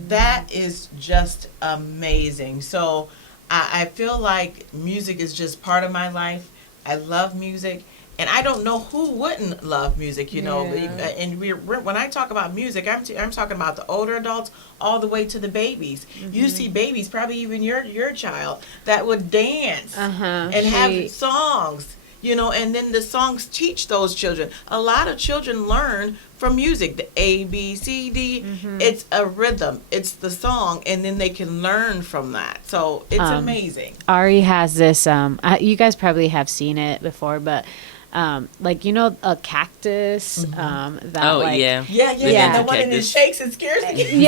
That is just amazing. So I feel like music is just part of my life. I love music. And I don't know who wouldn't love music, And when I talk about music, I'm talking about the older adults all the way to the babies. You see babies, probably even your child, that would dance and have songs, and then the songs teach those children. A lot of children learn from music, the A, B, C, D. It's a rhythm. It's the song, and then they can learn from that. So it's amazing. Ari has this, you guys probably have seen it before, but a cactus that the one and it shakes and scares me.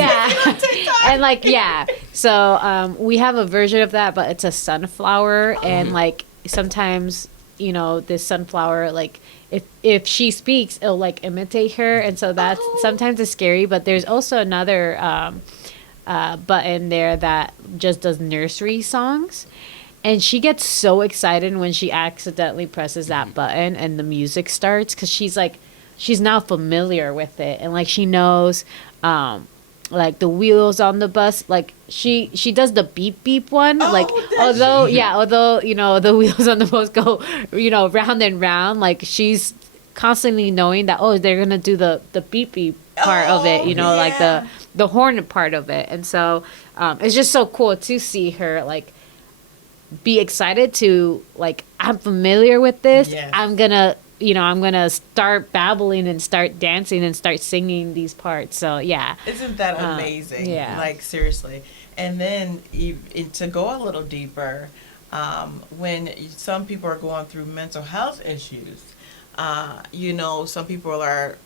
So we have a version of that, but it's a sunflower, and sometimes this sunflower, if she speaks, it'll imitate her, and so that's sometimes it's scary. But there's also another button there that just does nursery songs. And she gets so excited when she accidentally presses that button and the music starts, because she's now familiar with it, and she knows the wheels on the bus. She does the beep beep one. Although the wheels on the bus go round and round. She's constantly knowing that they're gonna do the beep beep part of it. The horn part of it, and so it's just so cool to see her be excited to I'm familiar with this. Yes. I'm gonna start babbling and start dancing and start singing these parts. So yeah, isn't that amazing? Seriously. And then to go a little deeper, when some people are going through mental health issues, some people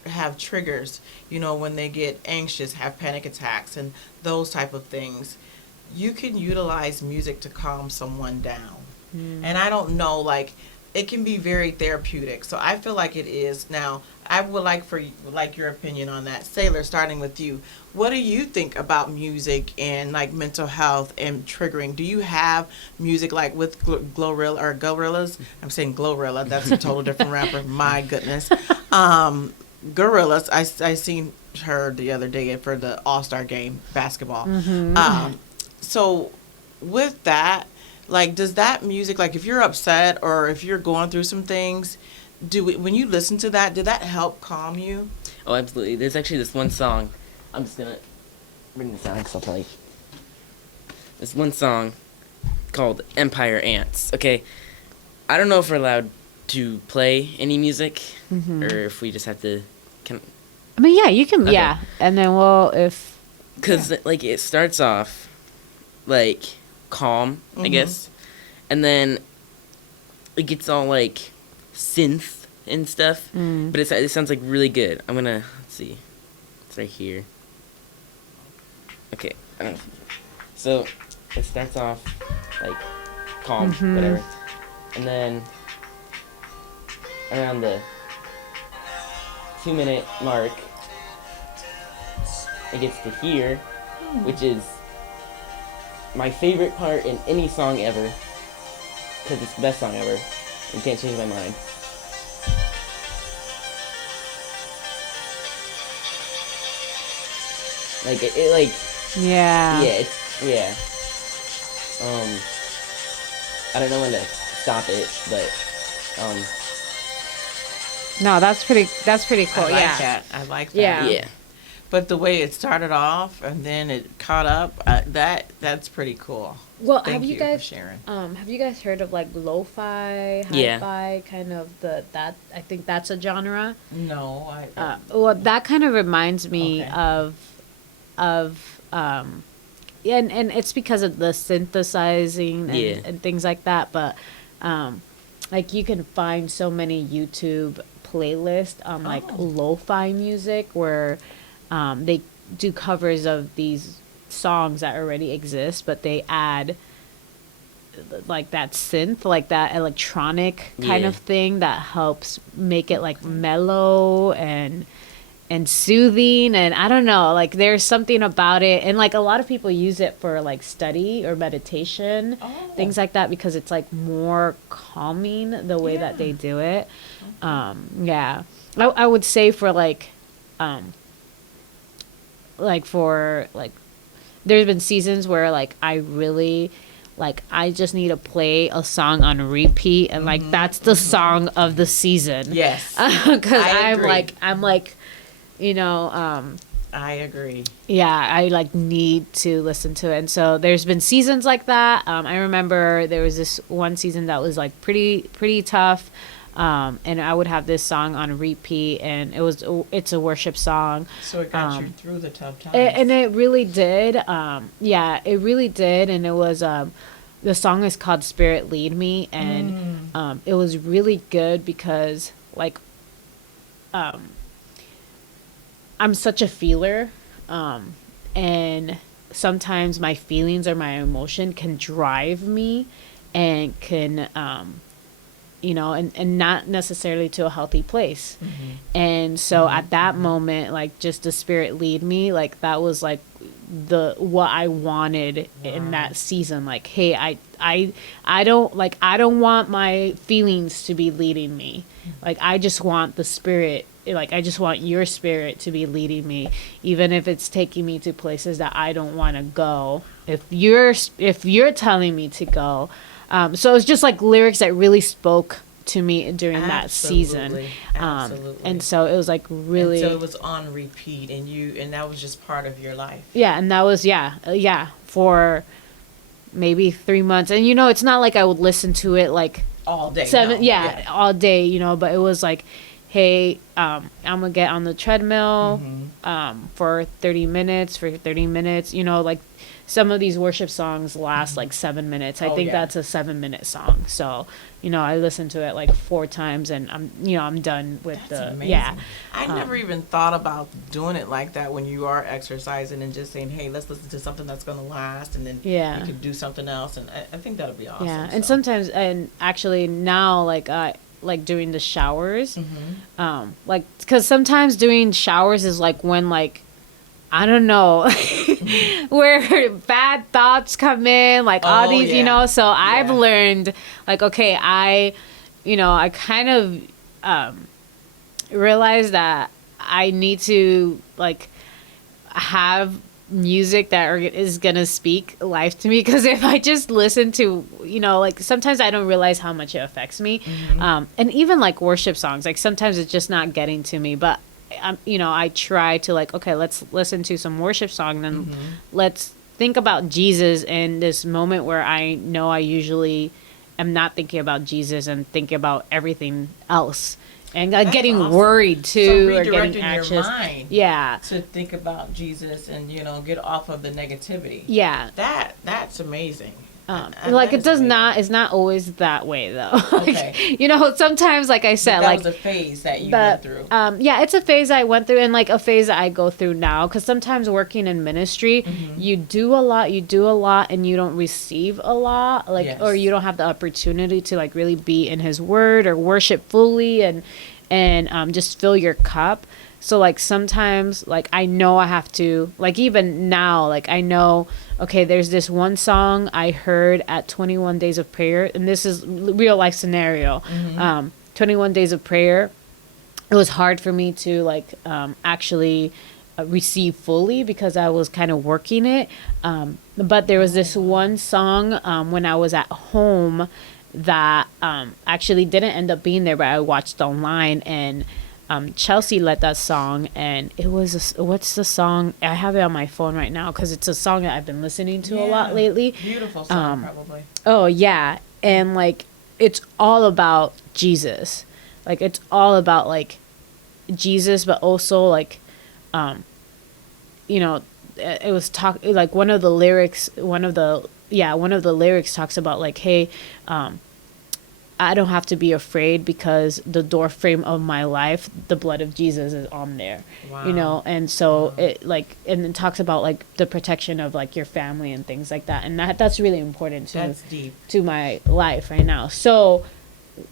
have triggers, when they get anxious, have panic attacks and those type of things. You can utilize music to calm someone down. And I don't know, it can be very therapeutic. So I feel like it is. Now, I would like your opinion on that. Sailor, starting with you. What do you think about music and mental health and triggering? Do you have music with Glorilla or Gorillaz? I'm saying Glorilla. That's a total different rapper. My goodness. Gorillaz. I seen her the other day for the All-Star game basketball. So with that, does that music, if you're upset or if you're going through some things, when you listen to that, did that help calm you? Oh, absolutely. There's actually this one song. I'm just gonna bring this down because I'll play. There's one song called Empire Ants. Okay, I don't know if we're allowed to play any music or if we just have to. I mean, yeah, you can. Okay. Yeah, and then Because like it starts off like calm, I guess, and then it gets all like synth and stuff. But it sounds like really good. Let's see, it's right here. Okay, so it starts off like calm, whatever, and then around the 2-minute mark, it gets to here, which is my favorite part in any song ever, because it's the best song ever. You can't change my mind. Like it like yeah. yeah. I don't know when to stop it, but No, that's pretty cool. I like yeah. that. I like that. Yeah. yeah. But the way it started off and then it caught up, that's pretty cool. Well, Thank have you for guys sharing. have you guys heard of like lo-fi, Yeah. hi-fi, kind of that? I think that's a genre. No, Well, that kind of reminds me Okay. of yeah, and it's because of the synthesizing and things like that. But like you can find so many YouTube playlists on like lo-fi music where they do covers of these songs that already exist, but they add like that synth, like that electronic kind Yeah. of thing that helps make it like mellow and soothing. And I don't know, like there's something about it, and like a lot of people use it for like study or meditation, things like that, because it's like more calming the way that they do it. Yeah, I would say for like for like there's been seasons where like I really like I just need to play a song on repeat, and like that's the song of the season. Yes. Because I I'm agree. like you know I agree. yeah, I like need to listen to it. And so there's been seasons like that. I remember there was this one season that was like pretty tough. And I would have this song on repeat, and it's a worship song. So it got you through the tough times. And it really did. Yeah, it really did. And it was the song is called Spirit Lead Me, and it was really good because like I'm such a feeler, and sometimes my feelings or my emotion can drive me and can and not necessarily to a healthy place. And so at that moment, like just the Spirit lead me, like that was like what I wanted in that season. Like, hey, I don't want my feelings to be leading me. Like I just want the Spirit, like I just want your Spirit to be leading me, even if it's taking me to places that I don't want to go. If you're telling me to go. So it's just like lyrics that really spoke to me during that season. Absolutely. And so it was like really. And so it was on repeat, and that was just part of your life. Yeah, and that was for maybe 3 months. And it's not like I would listen to it like All day. all day. But it was like, hey, I'm gonna get on the treadmill for 30 minutes. Like some of these worship songs last like 7 minutes. I think that's a 7-minute song. So, I listened to it like 4 times, and I'm done with That's amazing. yeah. I never even thought about doing it like that when you are exercising and just saying, hey, let's listen to something that's going to last, and then you could do something else. And I think that'll be awesome. Yeah, and sometimes, and actually now, like during the showers, like, because sometimes doing showers is like when like, I don't know, where bad thoughts come in, like all these, so I've learned like, okay, I kind of realized that I need to like have music that is gonna speak life to me, because if I just listen to like sometimes I don't realize how much it affects me, and even like worship songs, like sometimes it's just not getting to me, but I try to like, okay, let's listen to some worship song, and let's think about Jesus in this moment where I know I usually am not thinking about Jesus and thinking about everything else. And getting awesome. worried So too, or redirecting getting your anxious. mind Yeah, to think about Jesus and get off of the negativity. yeah. That's amazing. Like that it is does amazing. not. It's not always that way though. Like, Okay. sometimes, like I said, That like was a phase that you but went through. yeah, it's a phase I went through, and like a phase that I go through now, because sometimes working in ministry, you do a lot and you don't receive a lot, like, Yes. or you don't have the opportunity to like really be in his word or worship fully and just fill your cup. So like sometimes, like I know I have to, like even now, like I know, okay, there's this one song I heard at 21 Days of Prayer, and this is real life scenario. 21 Days of Prayer, it was hard for me to like actually receive fully because I was kind of working it. But there was this one song when I was at home that actually didn't end up being there, but I watched online, and Chelsea led that song, and it was what's the song? I have it on my phone right now because it's a song that I've been listening to a lot lately. Beautiful song, probably. Oh yeah, and like it's all about Jesus, like it's all about like Jesus, but also like, it was like one of the lyrics talks about like, hey, I don't have to be afraid because the door frame of my life, the blood of Jesus is on there. Wow. And so it like, and it talks about like the protection of like your family and things like that, and that's really important That's deep. to my life right now. So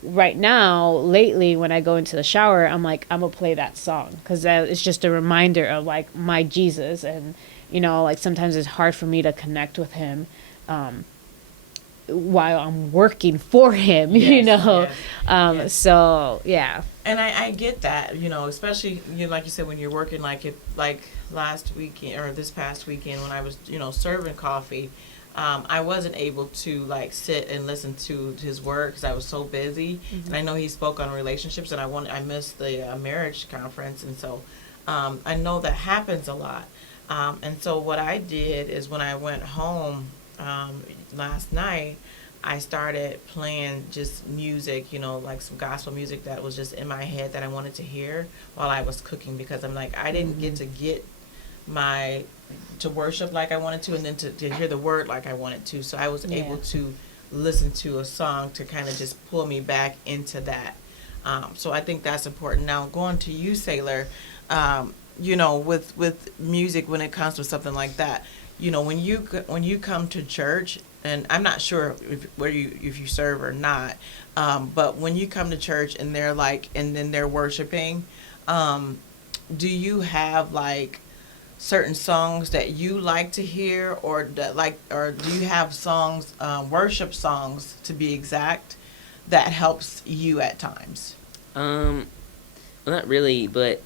right now, lately, when I go into the shower, I'm like, I'm gonna play that song because it's just a reminder of like my Jesus, and like sometimes it's hard for me to connect with him while I'm working for him, Yes. Yes. So yeah. And I get that, especially like you said, when you're working, like last weekend or this past weekend when I was serving coffee, I wasn't able to like sit and listen to his word because I was so busy. And I know he spoke on relationships, and I missed the marriage conference, and so I know that happens a lot. And so what I did is when I went home last night, I started playing just music, like some gospel music that was just in my head that I wanted to hear while I was cooking, because I'm like, I didn't get to worship like I wanted to, and then to hear the word like I wanted to. So I was able to listen to a song to kind of just pull me back into that. So I think that's important. Now going to you, Sailor, with music, when it comes to something like that, when you come to church, and I'm not sure if you serve or not, but when you come to church and they're like, and then they're worshiping, do you have like certain songs that you like to hear, or do you have songs, worship songs to be exact, that helps you at times? Well, not really, but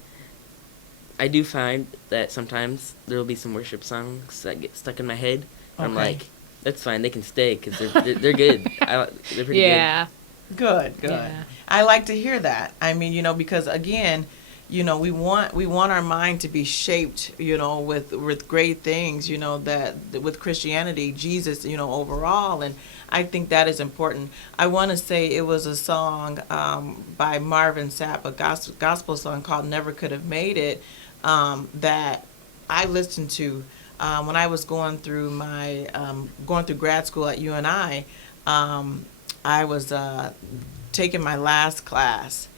I do find that sometimes there will be some worship songs that get stuck in my head. I'm like, that's fine, they can stay because they're good. They're pretty good. Good. Yeah. I like to hear that. I mean, because again, we want our mind to be shaped, with great things, that with Christianity, Jesus, overall, and I think that is important. I want to say it was a song by Marvin Sapp, a gospel song called "Never Could Have Made It," that I listened to when I was going through grad school at UNI. I was taking my last class.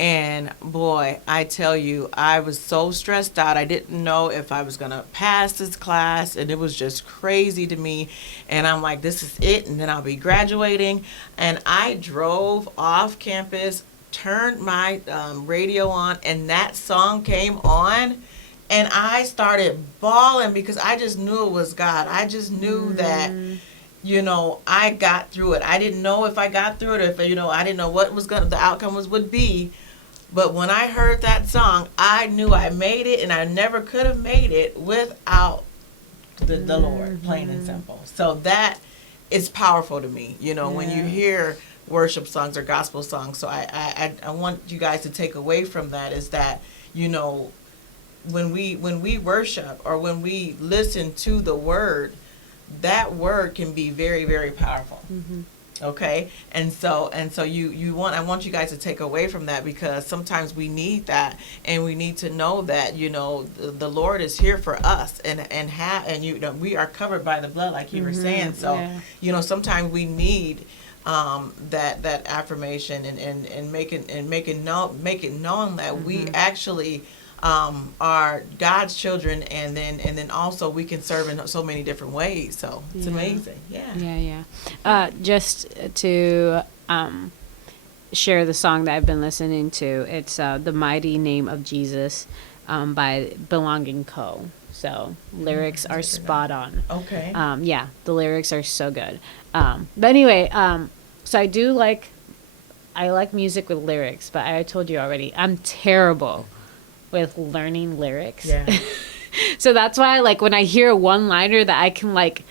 And boy, I tell you, I was so stressed out. I didn't know if I was going to pass this class, and it was just crazy to me. And I'm like, this is it, and then I'll be graduating. And I drove off campus, turned my radio on, and that song came on. And I started bawling because I just knew it was God. I just knew that, I got through it. I didn't know if I got through it, or if, I didn't know what the outcome would be. But when I heard that song, I knew I made it, and I never could have made it without the Lord, plain and simple. So that is powerful to me, when you hear worship songs or gospel songs. So I want you guys to take away from that is that, you know, when we worship or when we listen to the word, that word can be very, very powerful. Okay, and so I want you guys to take away from that, because sometimes we need that, and we need to know that, you know, the Lord is here for us, and you know, we are covered by the blood, like you were saying. So yeah. you know, sometimes we need that affirmation and make it known that we actually are God's children, and then also we can serve in so many different ways. So it's amazing. Just to share the song that I've been listening to, it's The Mighty Name of Jesus by Belonging Co. So lyrics are spot on. Okay. The lyrics are so good. But anyway, so I like music with lyrics, but I told you already, I'm terrible with learning lyrics. Yeah. So that's why, like, when I hear a one-liner that I can, like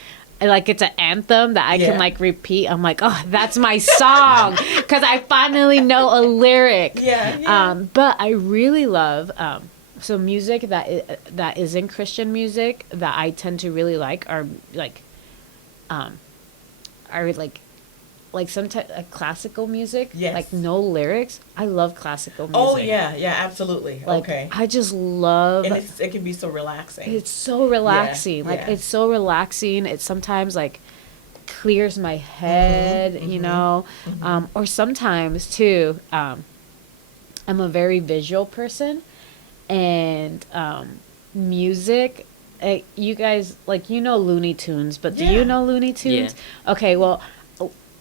it's an anthem that I can, like, repeat, I'm like, oh, that's my song, because I finally know a lyric. But I really love, so music that isn't Christian music that I tend to really like are, like sometimes classical music, like no lyrics. I love classical music. Oh yeah, absolutely. Like, okay. I just love. And it can be so relaxing. It's so relaxing. Yeah, like yeah. it's so relaxing. It sometimes like clears my head, you know. Or sometimes too. I'm a very visual person, and music. You guys, like, you know Looney Tunes, but do you know Looney Tunes? Yeah. Okay, well,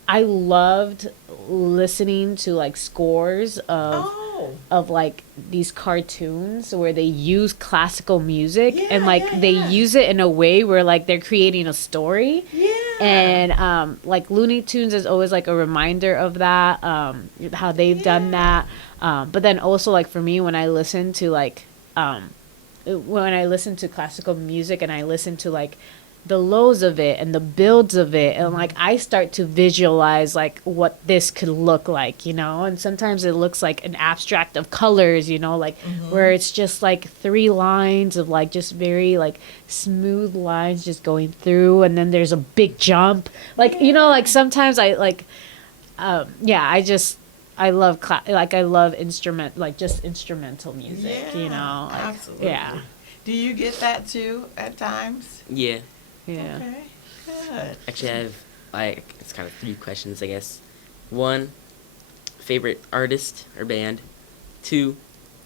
I loved listening to like scores of like these cartoons where they use classical music and like they use it in a way where like they're creating a story. And like Looney Tunes is always like a reminder of that, how they've done that. But then also, like, for me, when I listen to classical music and I listen to like the lows of it and the builds of it, and like I start to visualize like what this could look like, you know. And sometimes it looks like an abstract of colors, you know, like where it's just like 3 lines of like just very like smooth lines just going through, and then there's a big jump, like, you know, like sometimes I like I love I love just instrumental music, you know, like, absolutely. Do you get that too at times? Yeah. Yeah. Okay, good. Actually, I have, like, it's kind of 3 questions, I guess. 1, favorite artist or band. 2,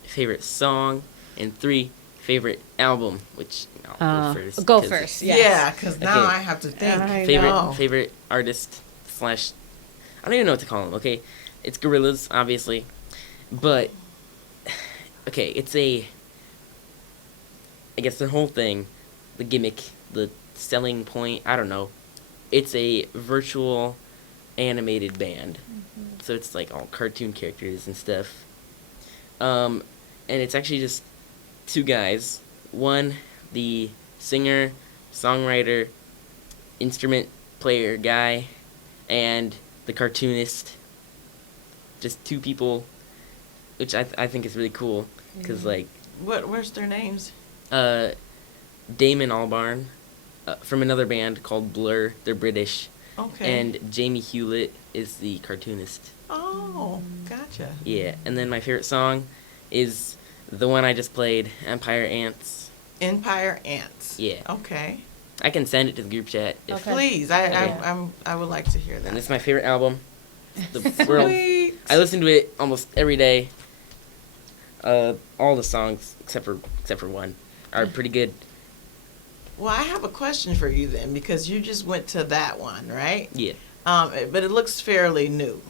favorite song. And 3, favorent album, which I'll go first. Go first, yes. Yeah, because now Okay. I have to think. I know. Favorite artist / I don't even know what to call them, okay? It's Gorillaz, obviously. But, okay, it's I guess the whole thing, the gimmick, the selling point, I don't know. It's a virtual animated band. So it's like all cartoon characters and stuff. And it's actually just 2 guys. One, the singer, songwriter, instrument player guy, and the cartoonist. Just 2 people, which I think is really cool. Because, like... Where's their names? Damon Albarn, from another band called Blur. They're British. Okay. And Jamie Hewlett is the cartoonist. Oh, gotcha. Yeah, and then my favorite song is the one I just played, Empire Ants. Empire Ants. Yeah. Okay. I can send it to the group chat. If, Please, I would like to hear that. And it's my favorite album. The world. Sweet. I listen to it almost every day. All the songs except for one are pretty good. Well, I have a question for you then, because you just went to that one, right? Yeah. But it looks fairly new.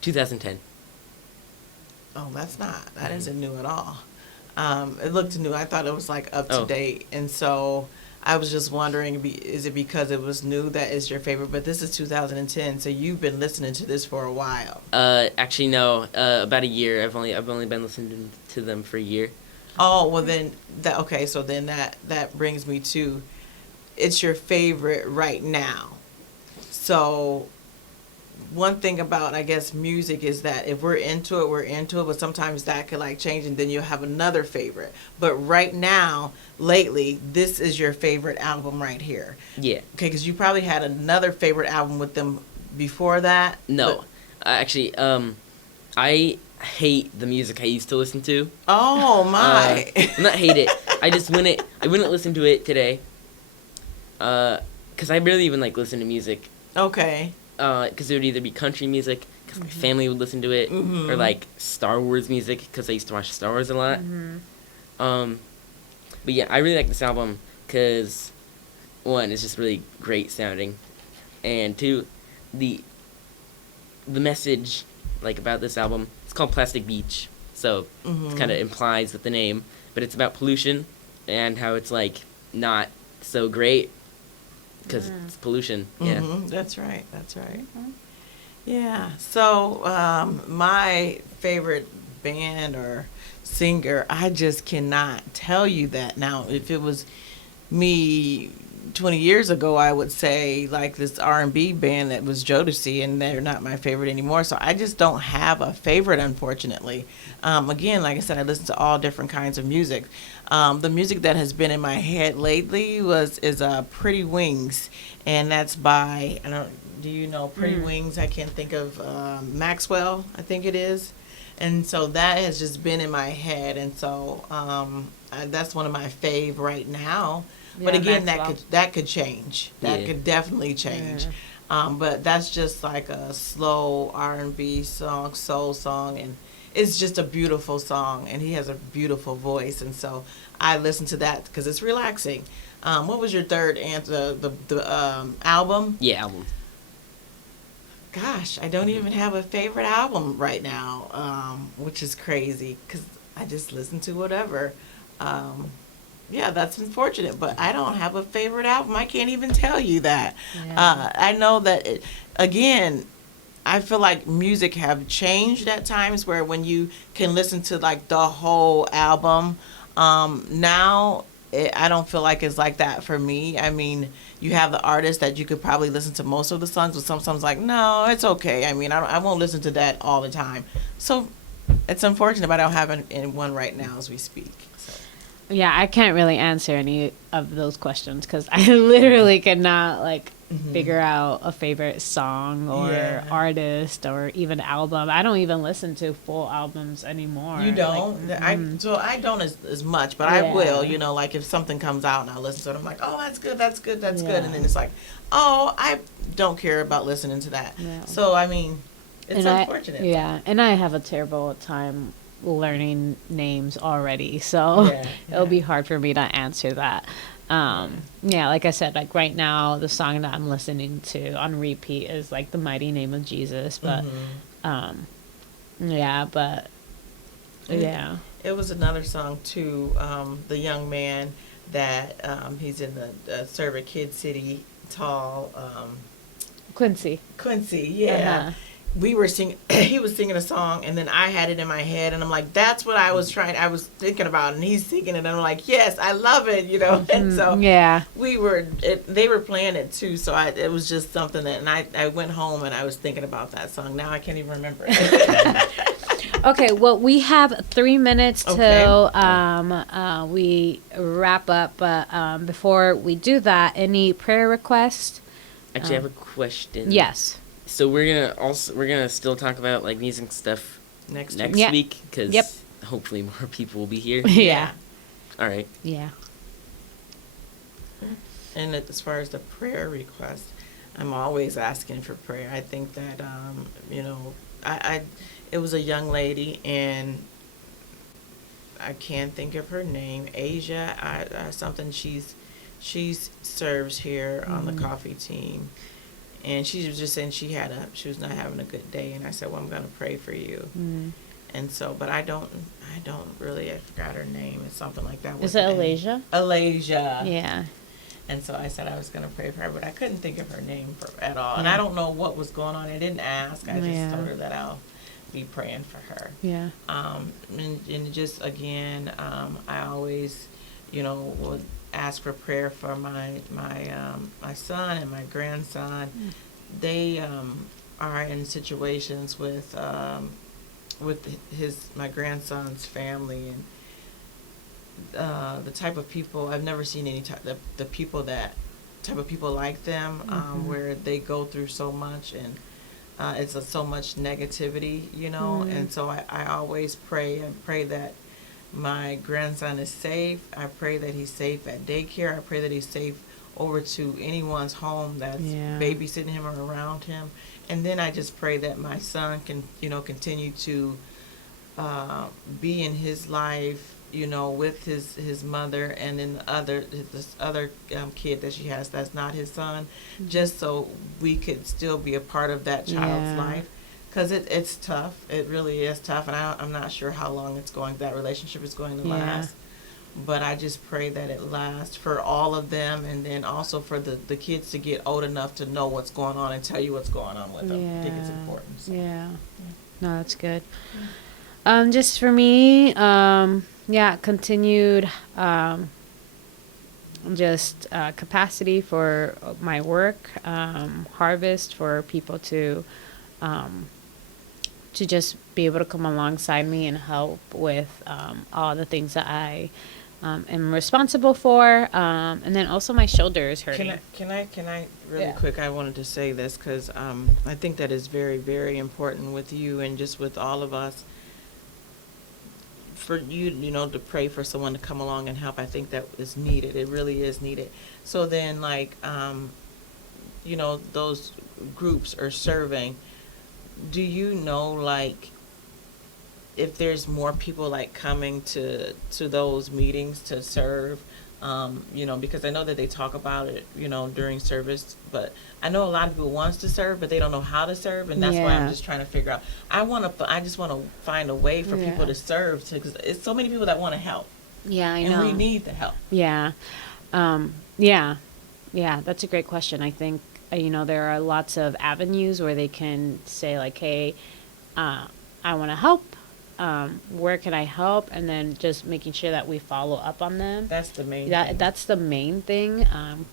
2010. Oh, that isn't new at all. It looked new. I thought it was like up to date, and so I was just wondering, is it because it was new that is your favorite? But this is 2010, so you've been listening to this for a while. Actually no, about a year. I've only been listening to them for a year. Oh, well then so then that brings me to, it's your favorite right now. So one thing about, I guess, music is that if we're into it, we're into it, but sometimes that could like change and then you'll have another favorite. But right now, lately, this is your favorite album right here. Yeah. Okay, because you probably had another favorite album with them before that. No. Actually, I hate the music I used to listen to. Oh my. Not hate it. I wouldn't listen to it today. Cause I barely even like listen to music. Okay. Cause it would either be country music, cause my family would listen to it, or like Star Wars music, cause I used to watch Star Wars a lot. But yeah, I really like this album, cause one, it's just really great sounding, and two, the message like about this album, it's called Plastic Beach, so it kind of implies with the name, but it's about pollution and how it's like not so great because it's pollution. Yeah. That's right. That's right. Yeah. So my favorite band or singer, I just cannot tell you that now. If it was me 20 years ago, I would say like this R&B band that was Jodeci, and they're not my favorite anymore. So I just don't have a favorite, unfortunately. Again, like I said, I listen to all different kinds of music. The music that has been in my head lately is Pretty Wings, and that's by, do you know Pretty Wings? I can't think of Maxwell, I think it is. And so that has just been in my head, and so that's one of my fave right now. But Yeah, again, Maxwell. that could change. That Yeah. could definitely change. But that's just like a slow R&B song, soul song, and it's just a beautiful song. And he has a beautiful voice, and so I listen to that because it's relaxing. What was your third answer? The album? Yeah, album. Gosh, I don't even have a favorite album right now, which is crazy because I just listen to whatever. Yeah, that's unfortunate, but I don't have a favorite album. I can't even tell you that. Yeah. I know that, again, I feel like music have changed at times where when you can listen to like the whole album, now I don't feel like it's like that for me. I mean, you have the artist that you could probably listen to most of the songs, but some songs like, no, it's okay. I mean, I won't listen to that all the time. So it's unfortunate, but I don't have any one right now as we speak. So. Yeah, I can't really answer any of those questions because I literally cannot like figure out a favorite song or Yeah. artist or even album. I don't even listen to full albums anymore. You don't? Like, I don't as much, but I Yeah. will. You know, like if something comes out and I listen to it, I'm like, oh, that's good, that's good, that's good. Yeah. And then it's like, oh, I don't care about listening to that. Yeah. So, I mean, it's unfortunate. And I have a terrible time learning names already, so Yeah, it'll yeah. be hard for me to answer that. Yeah, like I said, like right now, the song that I'm listening to on repeat is like "The Mighty Name of Jesus," but yeah, but yeah, It was another song, too, the young man that he's in the Serve Kid City Tall, Quincy. Quincy, yeah. Uh-huh. We were singing, he was singing a song, and then I had it in my head, and I'm like, that's what I was thinking about, and he's singing it, and I'm like, yes, I love it, you know, and so Yeah. they were playing it too, so it was just something that, and I went home and I was thinking about that song. Now I can't even remember it. Okay, well, we have 3 minutes Okay. till we wrap up, but before we do that, any prayer requests? Actually, I have a question. Yes. So we're gonna still talk about like music stuff Next next Yeah. week because Yep. hopefully more people will be here. Yeah. All right. Yeah. And as far as the prayer request, I'm always asking for prayer. I think that you know, it was a young lady, and I can't think of her name. Asia, something. She serves here on the coffee team, and she was just saying she was not having a good day, and I said, well, I'm going to pray for you. And so, but I don't really, I forgot her name. It's something like that. Is it Alasia? Alasia. Yeah. And so I said I was going to pray for her, but I couldn't think of her name at all. And Yeah. I don't know what was going on. I didn't ask. I just Yeah. told her that I'll be praying for her. Yeah. And just again, I always, you know, would ask for prayer for my son and my grandson. They are in situations with my grandson's family, and the type of people I've never seen any type the people that type of people like them, where they go through so much, and it's so much negativity, and so I always pray that my grandson is safe. I pray that he's safe at daycare. I pray that he's safe over to anyone's home that's babysitting him or around him. And then I just pray that my son can, continue to be in his life, with his mother, and then this other kid that she has that's not his son, just so we could still be a part of that child's life. Because it's tough. It really is tough, and I'm not sure how long that relationship is going to last. But I just pray that it lasts for all of them, and then also for the kids to get old enough to know what's going on and tell you what's going on with them. I think it's important. So. Yeah. No, that's good. Just for me, continued capacity for my work, harvest for people to just be able to come alongside me and help with all the things that I am responsible for, and then also my shoulder is hurting. Can I really quick? I wanted to say this because I think that is very, very important with you and just with all of us. For you, to pray for someone to come along and help, I think that is needed. It really is needed. So then, those groups are serving. Do you know, if there's more people coming to those meetings to serve? Because I know that they talk about it, during service, but I know a lot of people wants to serve, but they don't know how to serve, and that's why I'm just trying to figure out. I just want to find a way for people to serve, because it's so many people that want to help. Yeah, I know. And we need the help. Yeah. That's a great question. I think, there are lots of avenues where they can say hey, I want to help. Where can I help? And then just making sure that we follow up on them. That's the main thing. That's the main thing.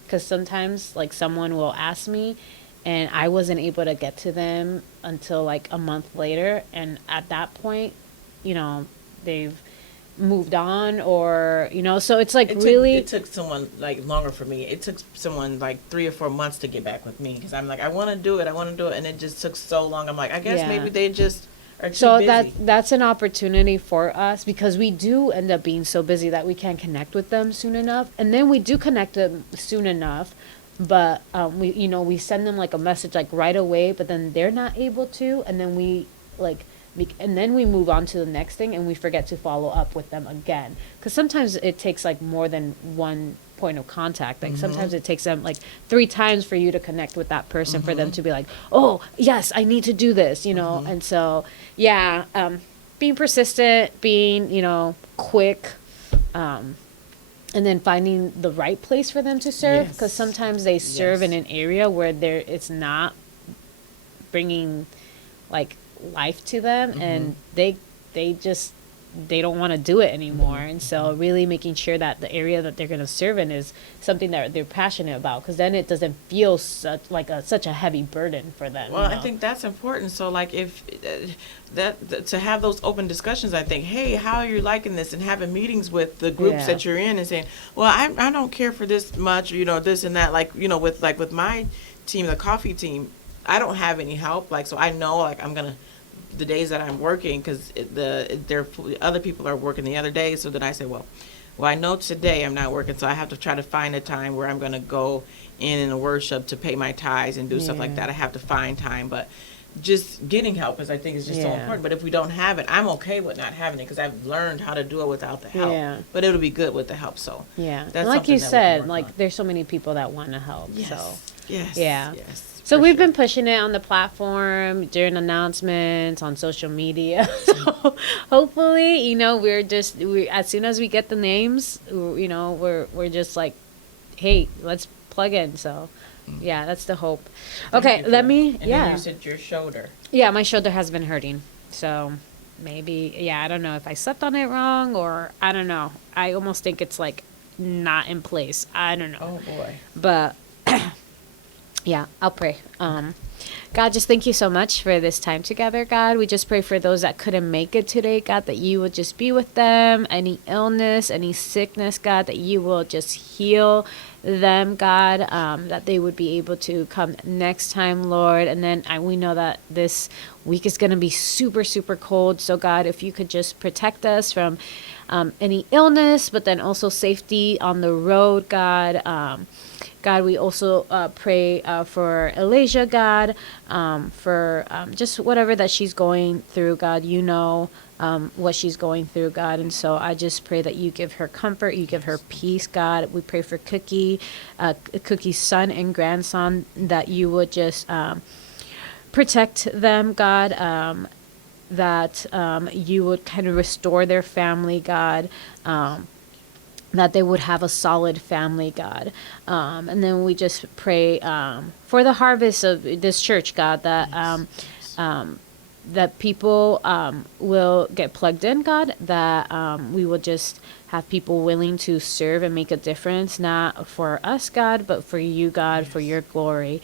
Because sometimes someone will ask me and I wasn't able to get to them until a month later. And at that point, they've moved on, or so it's it took someone longer for me. It took someone 3 or 4 months to get back with me, because I'm I want to do it, and it just took so long. I'm I guess maybe they just are too busy. That's an opportunity for us, because we do end up being so busy that we can't connect with them soon enough, and then we do connect them soon enough, but we send them a message right away, but then they're not able to, and then we and then we move on to the next thing, and we forget to follow up with them again. Because sometimes it takes more than one point of contact. Sometimes it takes them 3 times for you to connect with that person, for them to be oh yes, I need to do this, And so being persistent, being quick, and then finding the right place for them to serve, because sometimes they serve in an area where it's not bringing life to them, and they don't want to do it anymore. And so really making sure that the area that they're going to serve in is something that they're passionate about, because then it doesn't feel such a heavy burden for them. Well, I think that's important. So if to have those open discussions, I think, hey, how are you liking this, and having meetings with the groups that you're in, and saying, well, I don't care for this much, this and that, with my team, the coffee team, I don't have any help, so I know I'm gonna, the days that I'm working, because other people are working the other days, so then I say, well, I know today I'm not working, so I have to try to find a time where I'm gonna go in a worship to pay my tithes and do stuff like that. I have to find time, but just getting help I think is just so important. But if we don't have it, I'm okay with not having it, because I've learned how to do it without the help. Yeah. But it'll be good with the help. So that's like you said, there's so many people that want to help. Yes. So yes. So we've been pushing it on the platform, during announcements, on social media. So hopefully, we're as soon as we get the names, we're just hey, let's plug in. So that's the hope. Okay, let me. And then you said your shoulder. Yeah, my shoulder has been hurting. So maybe, I don't know if I slept on it wrong, or I don't know. I almost think it's not in place. I don't know. Oh boy. But. Yeah, I'll pray. God, just thank you so much for this time together, God. We just pray for those that couldn't make it today, God, that you would just be with them. Any illness, any sickness, God, that you will just heal them, God, that they would be able to come next time, Lord. And then we know that this week is going to be super, super cold. So, God, if you could just protect us from any illness, but then also safety on the road, God. God, we also pray for Elijah, God, for just whatever that she's going through, God. You know what she's going through, God. And so I just pray that you give her comfort, you give her peace, God. We pray for Cookie's son and grandson, that you would just protect them, God, that you would kind of restore their family, God. That they would have a solid family, God. And then we just pray for the harvest of this church, God, that that people will get plugged in, God, that we will just have people willing to serve and make a difference, not for us, God, but for you, God, for your glory.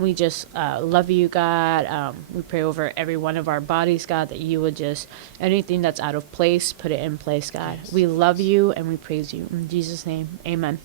We just love you, God. We pray over every one of our bodies, God, that you would just, anything that's out of place, put it in place, God. We love you and we praise you. In Jesus' name, amen.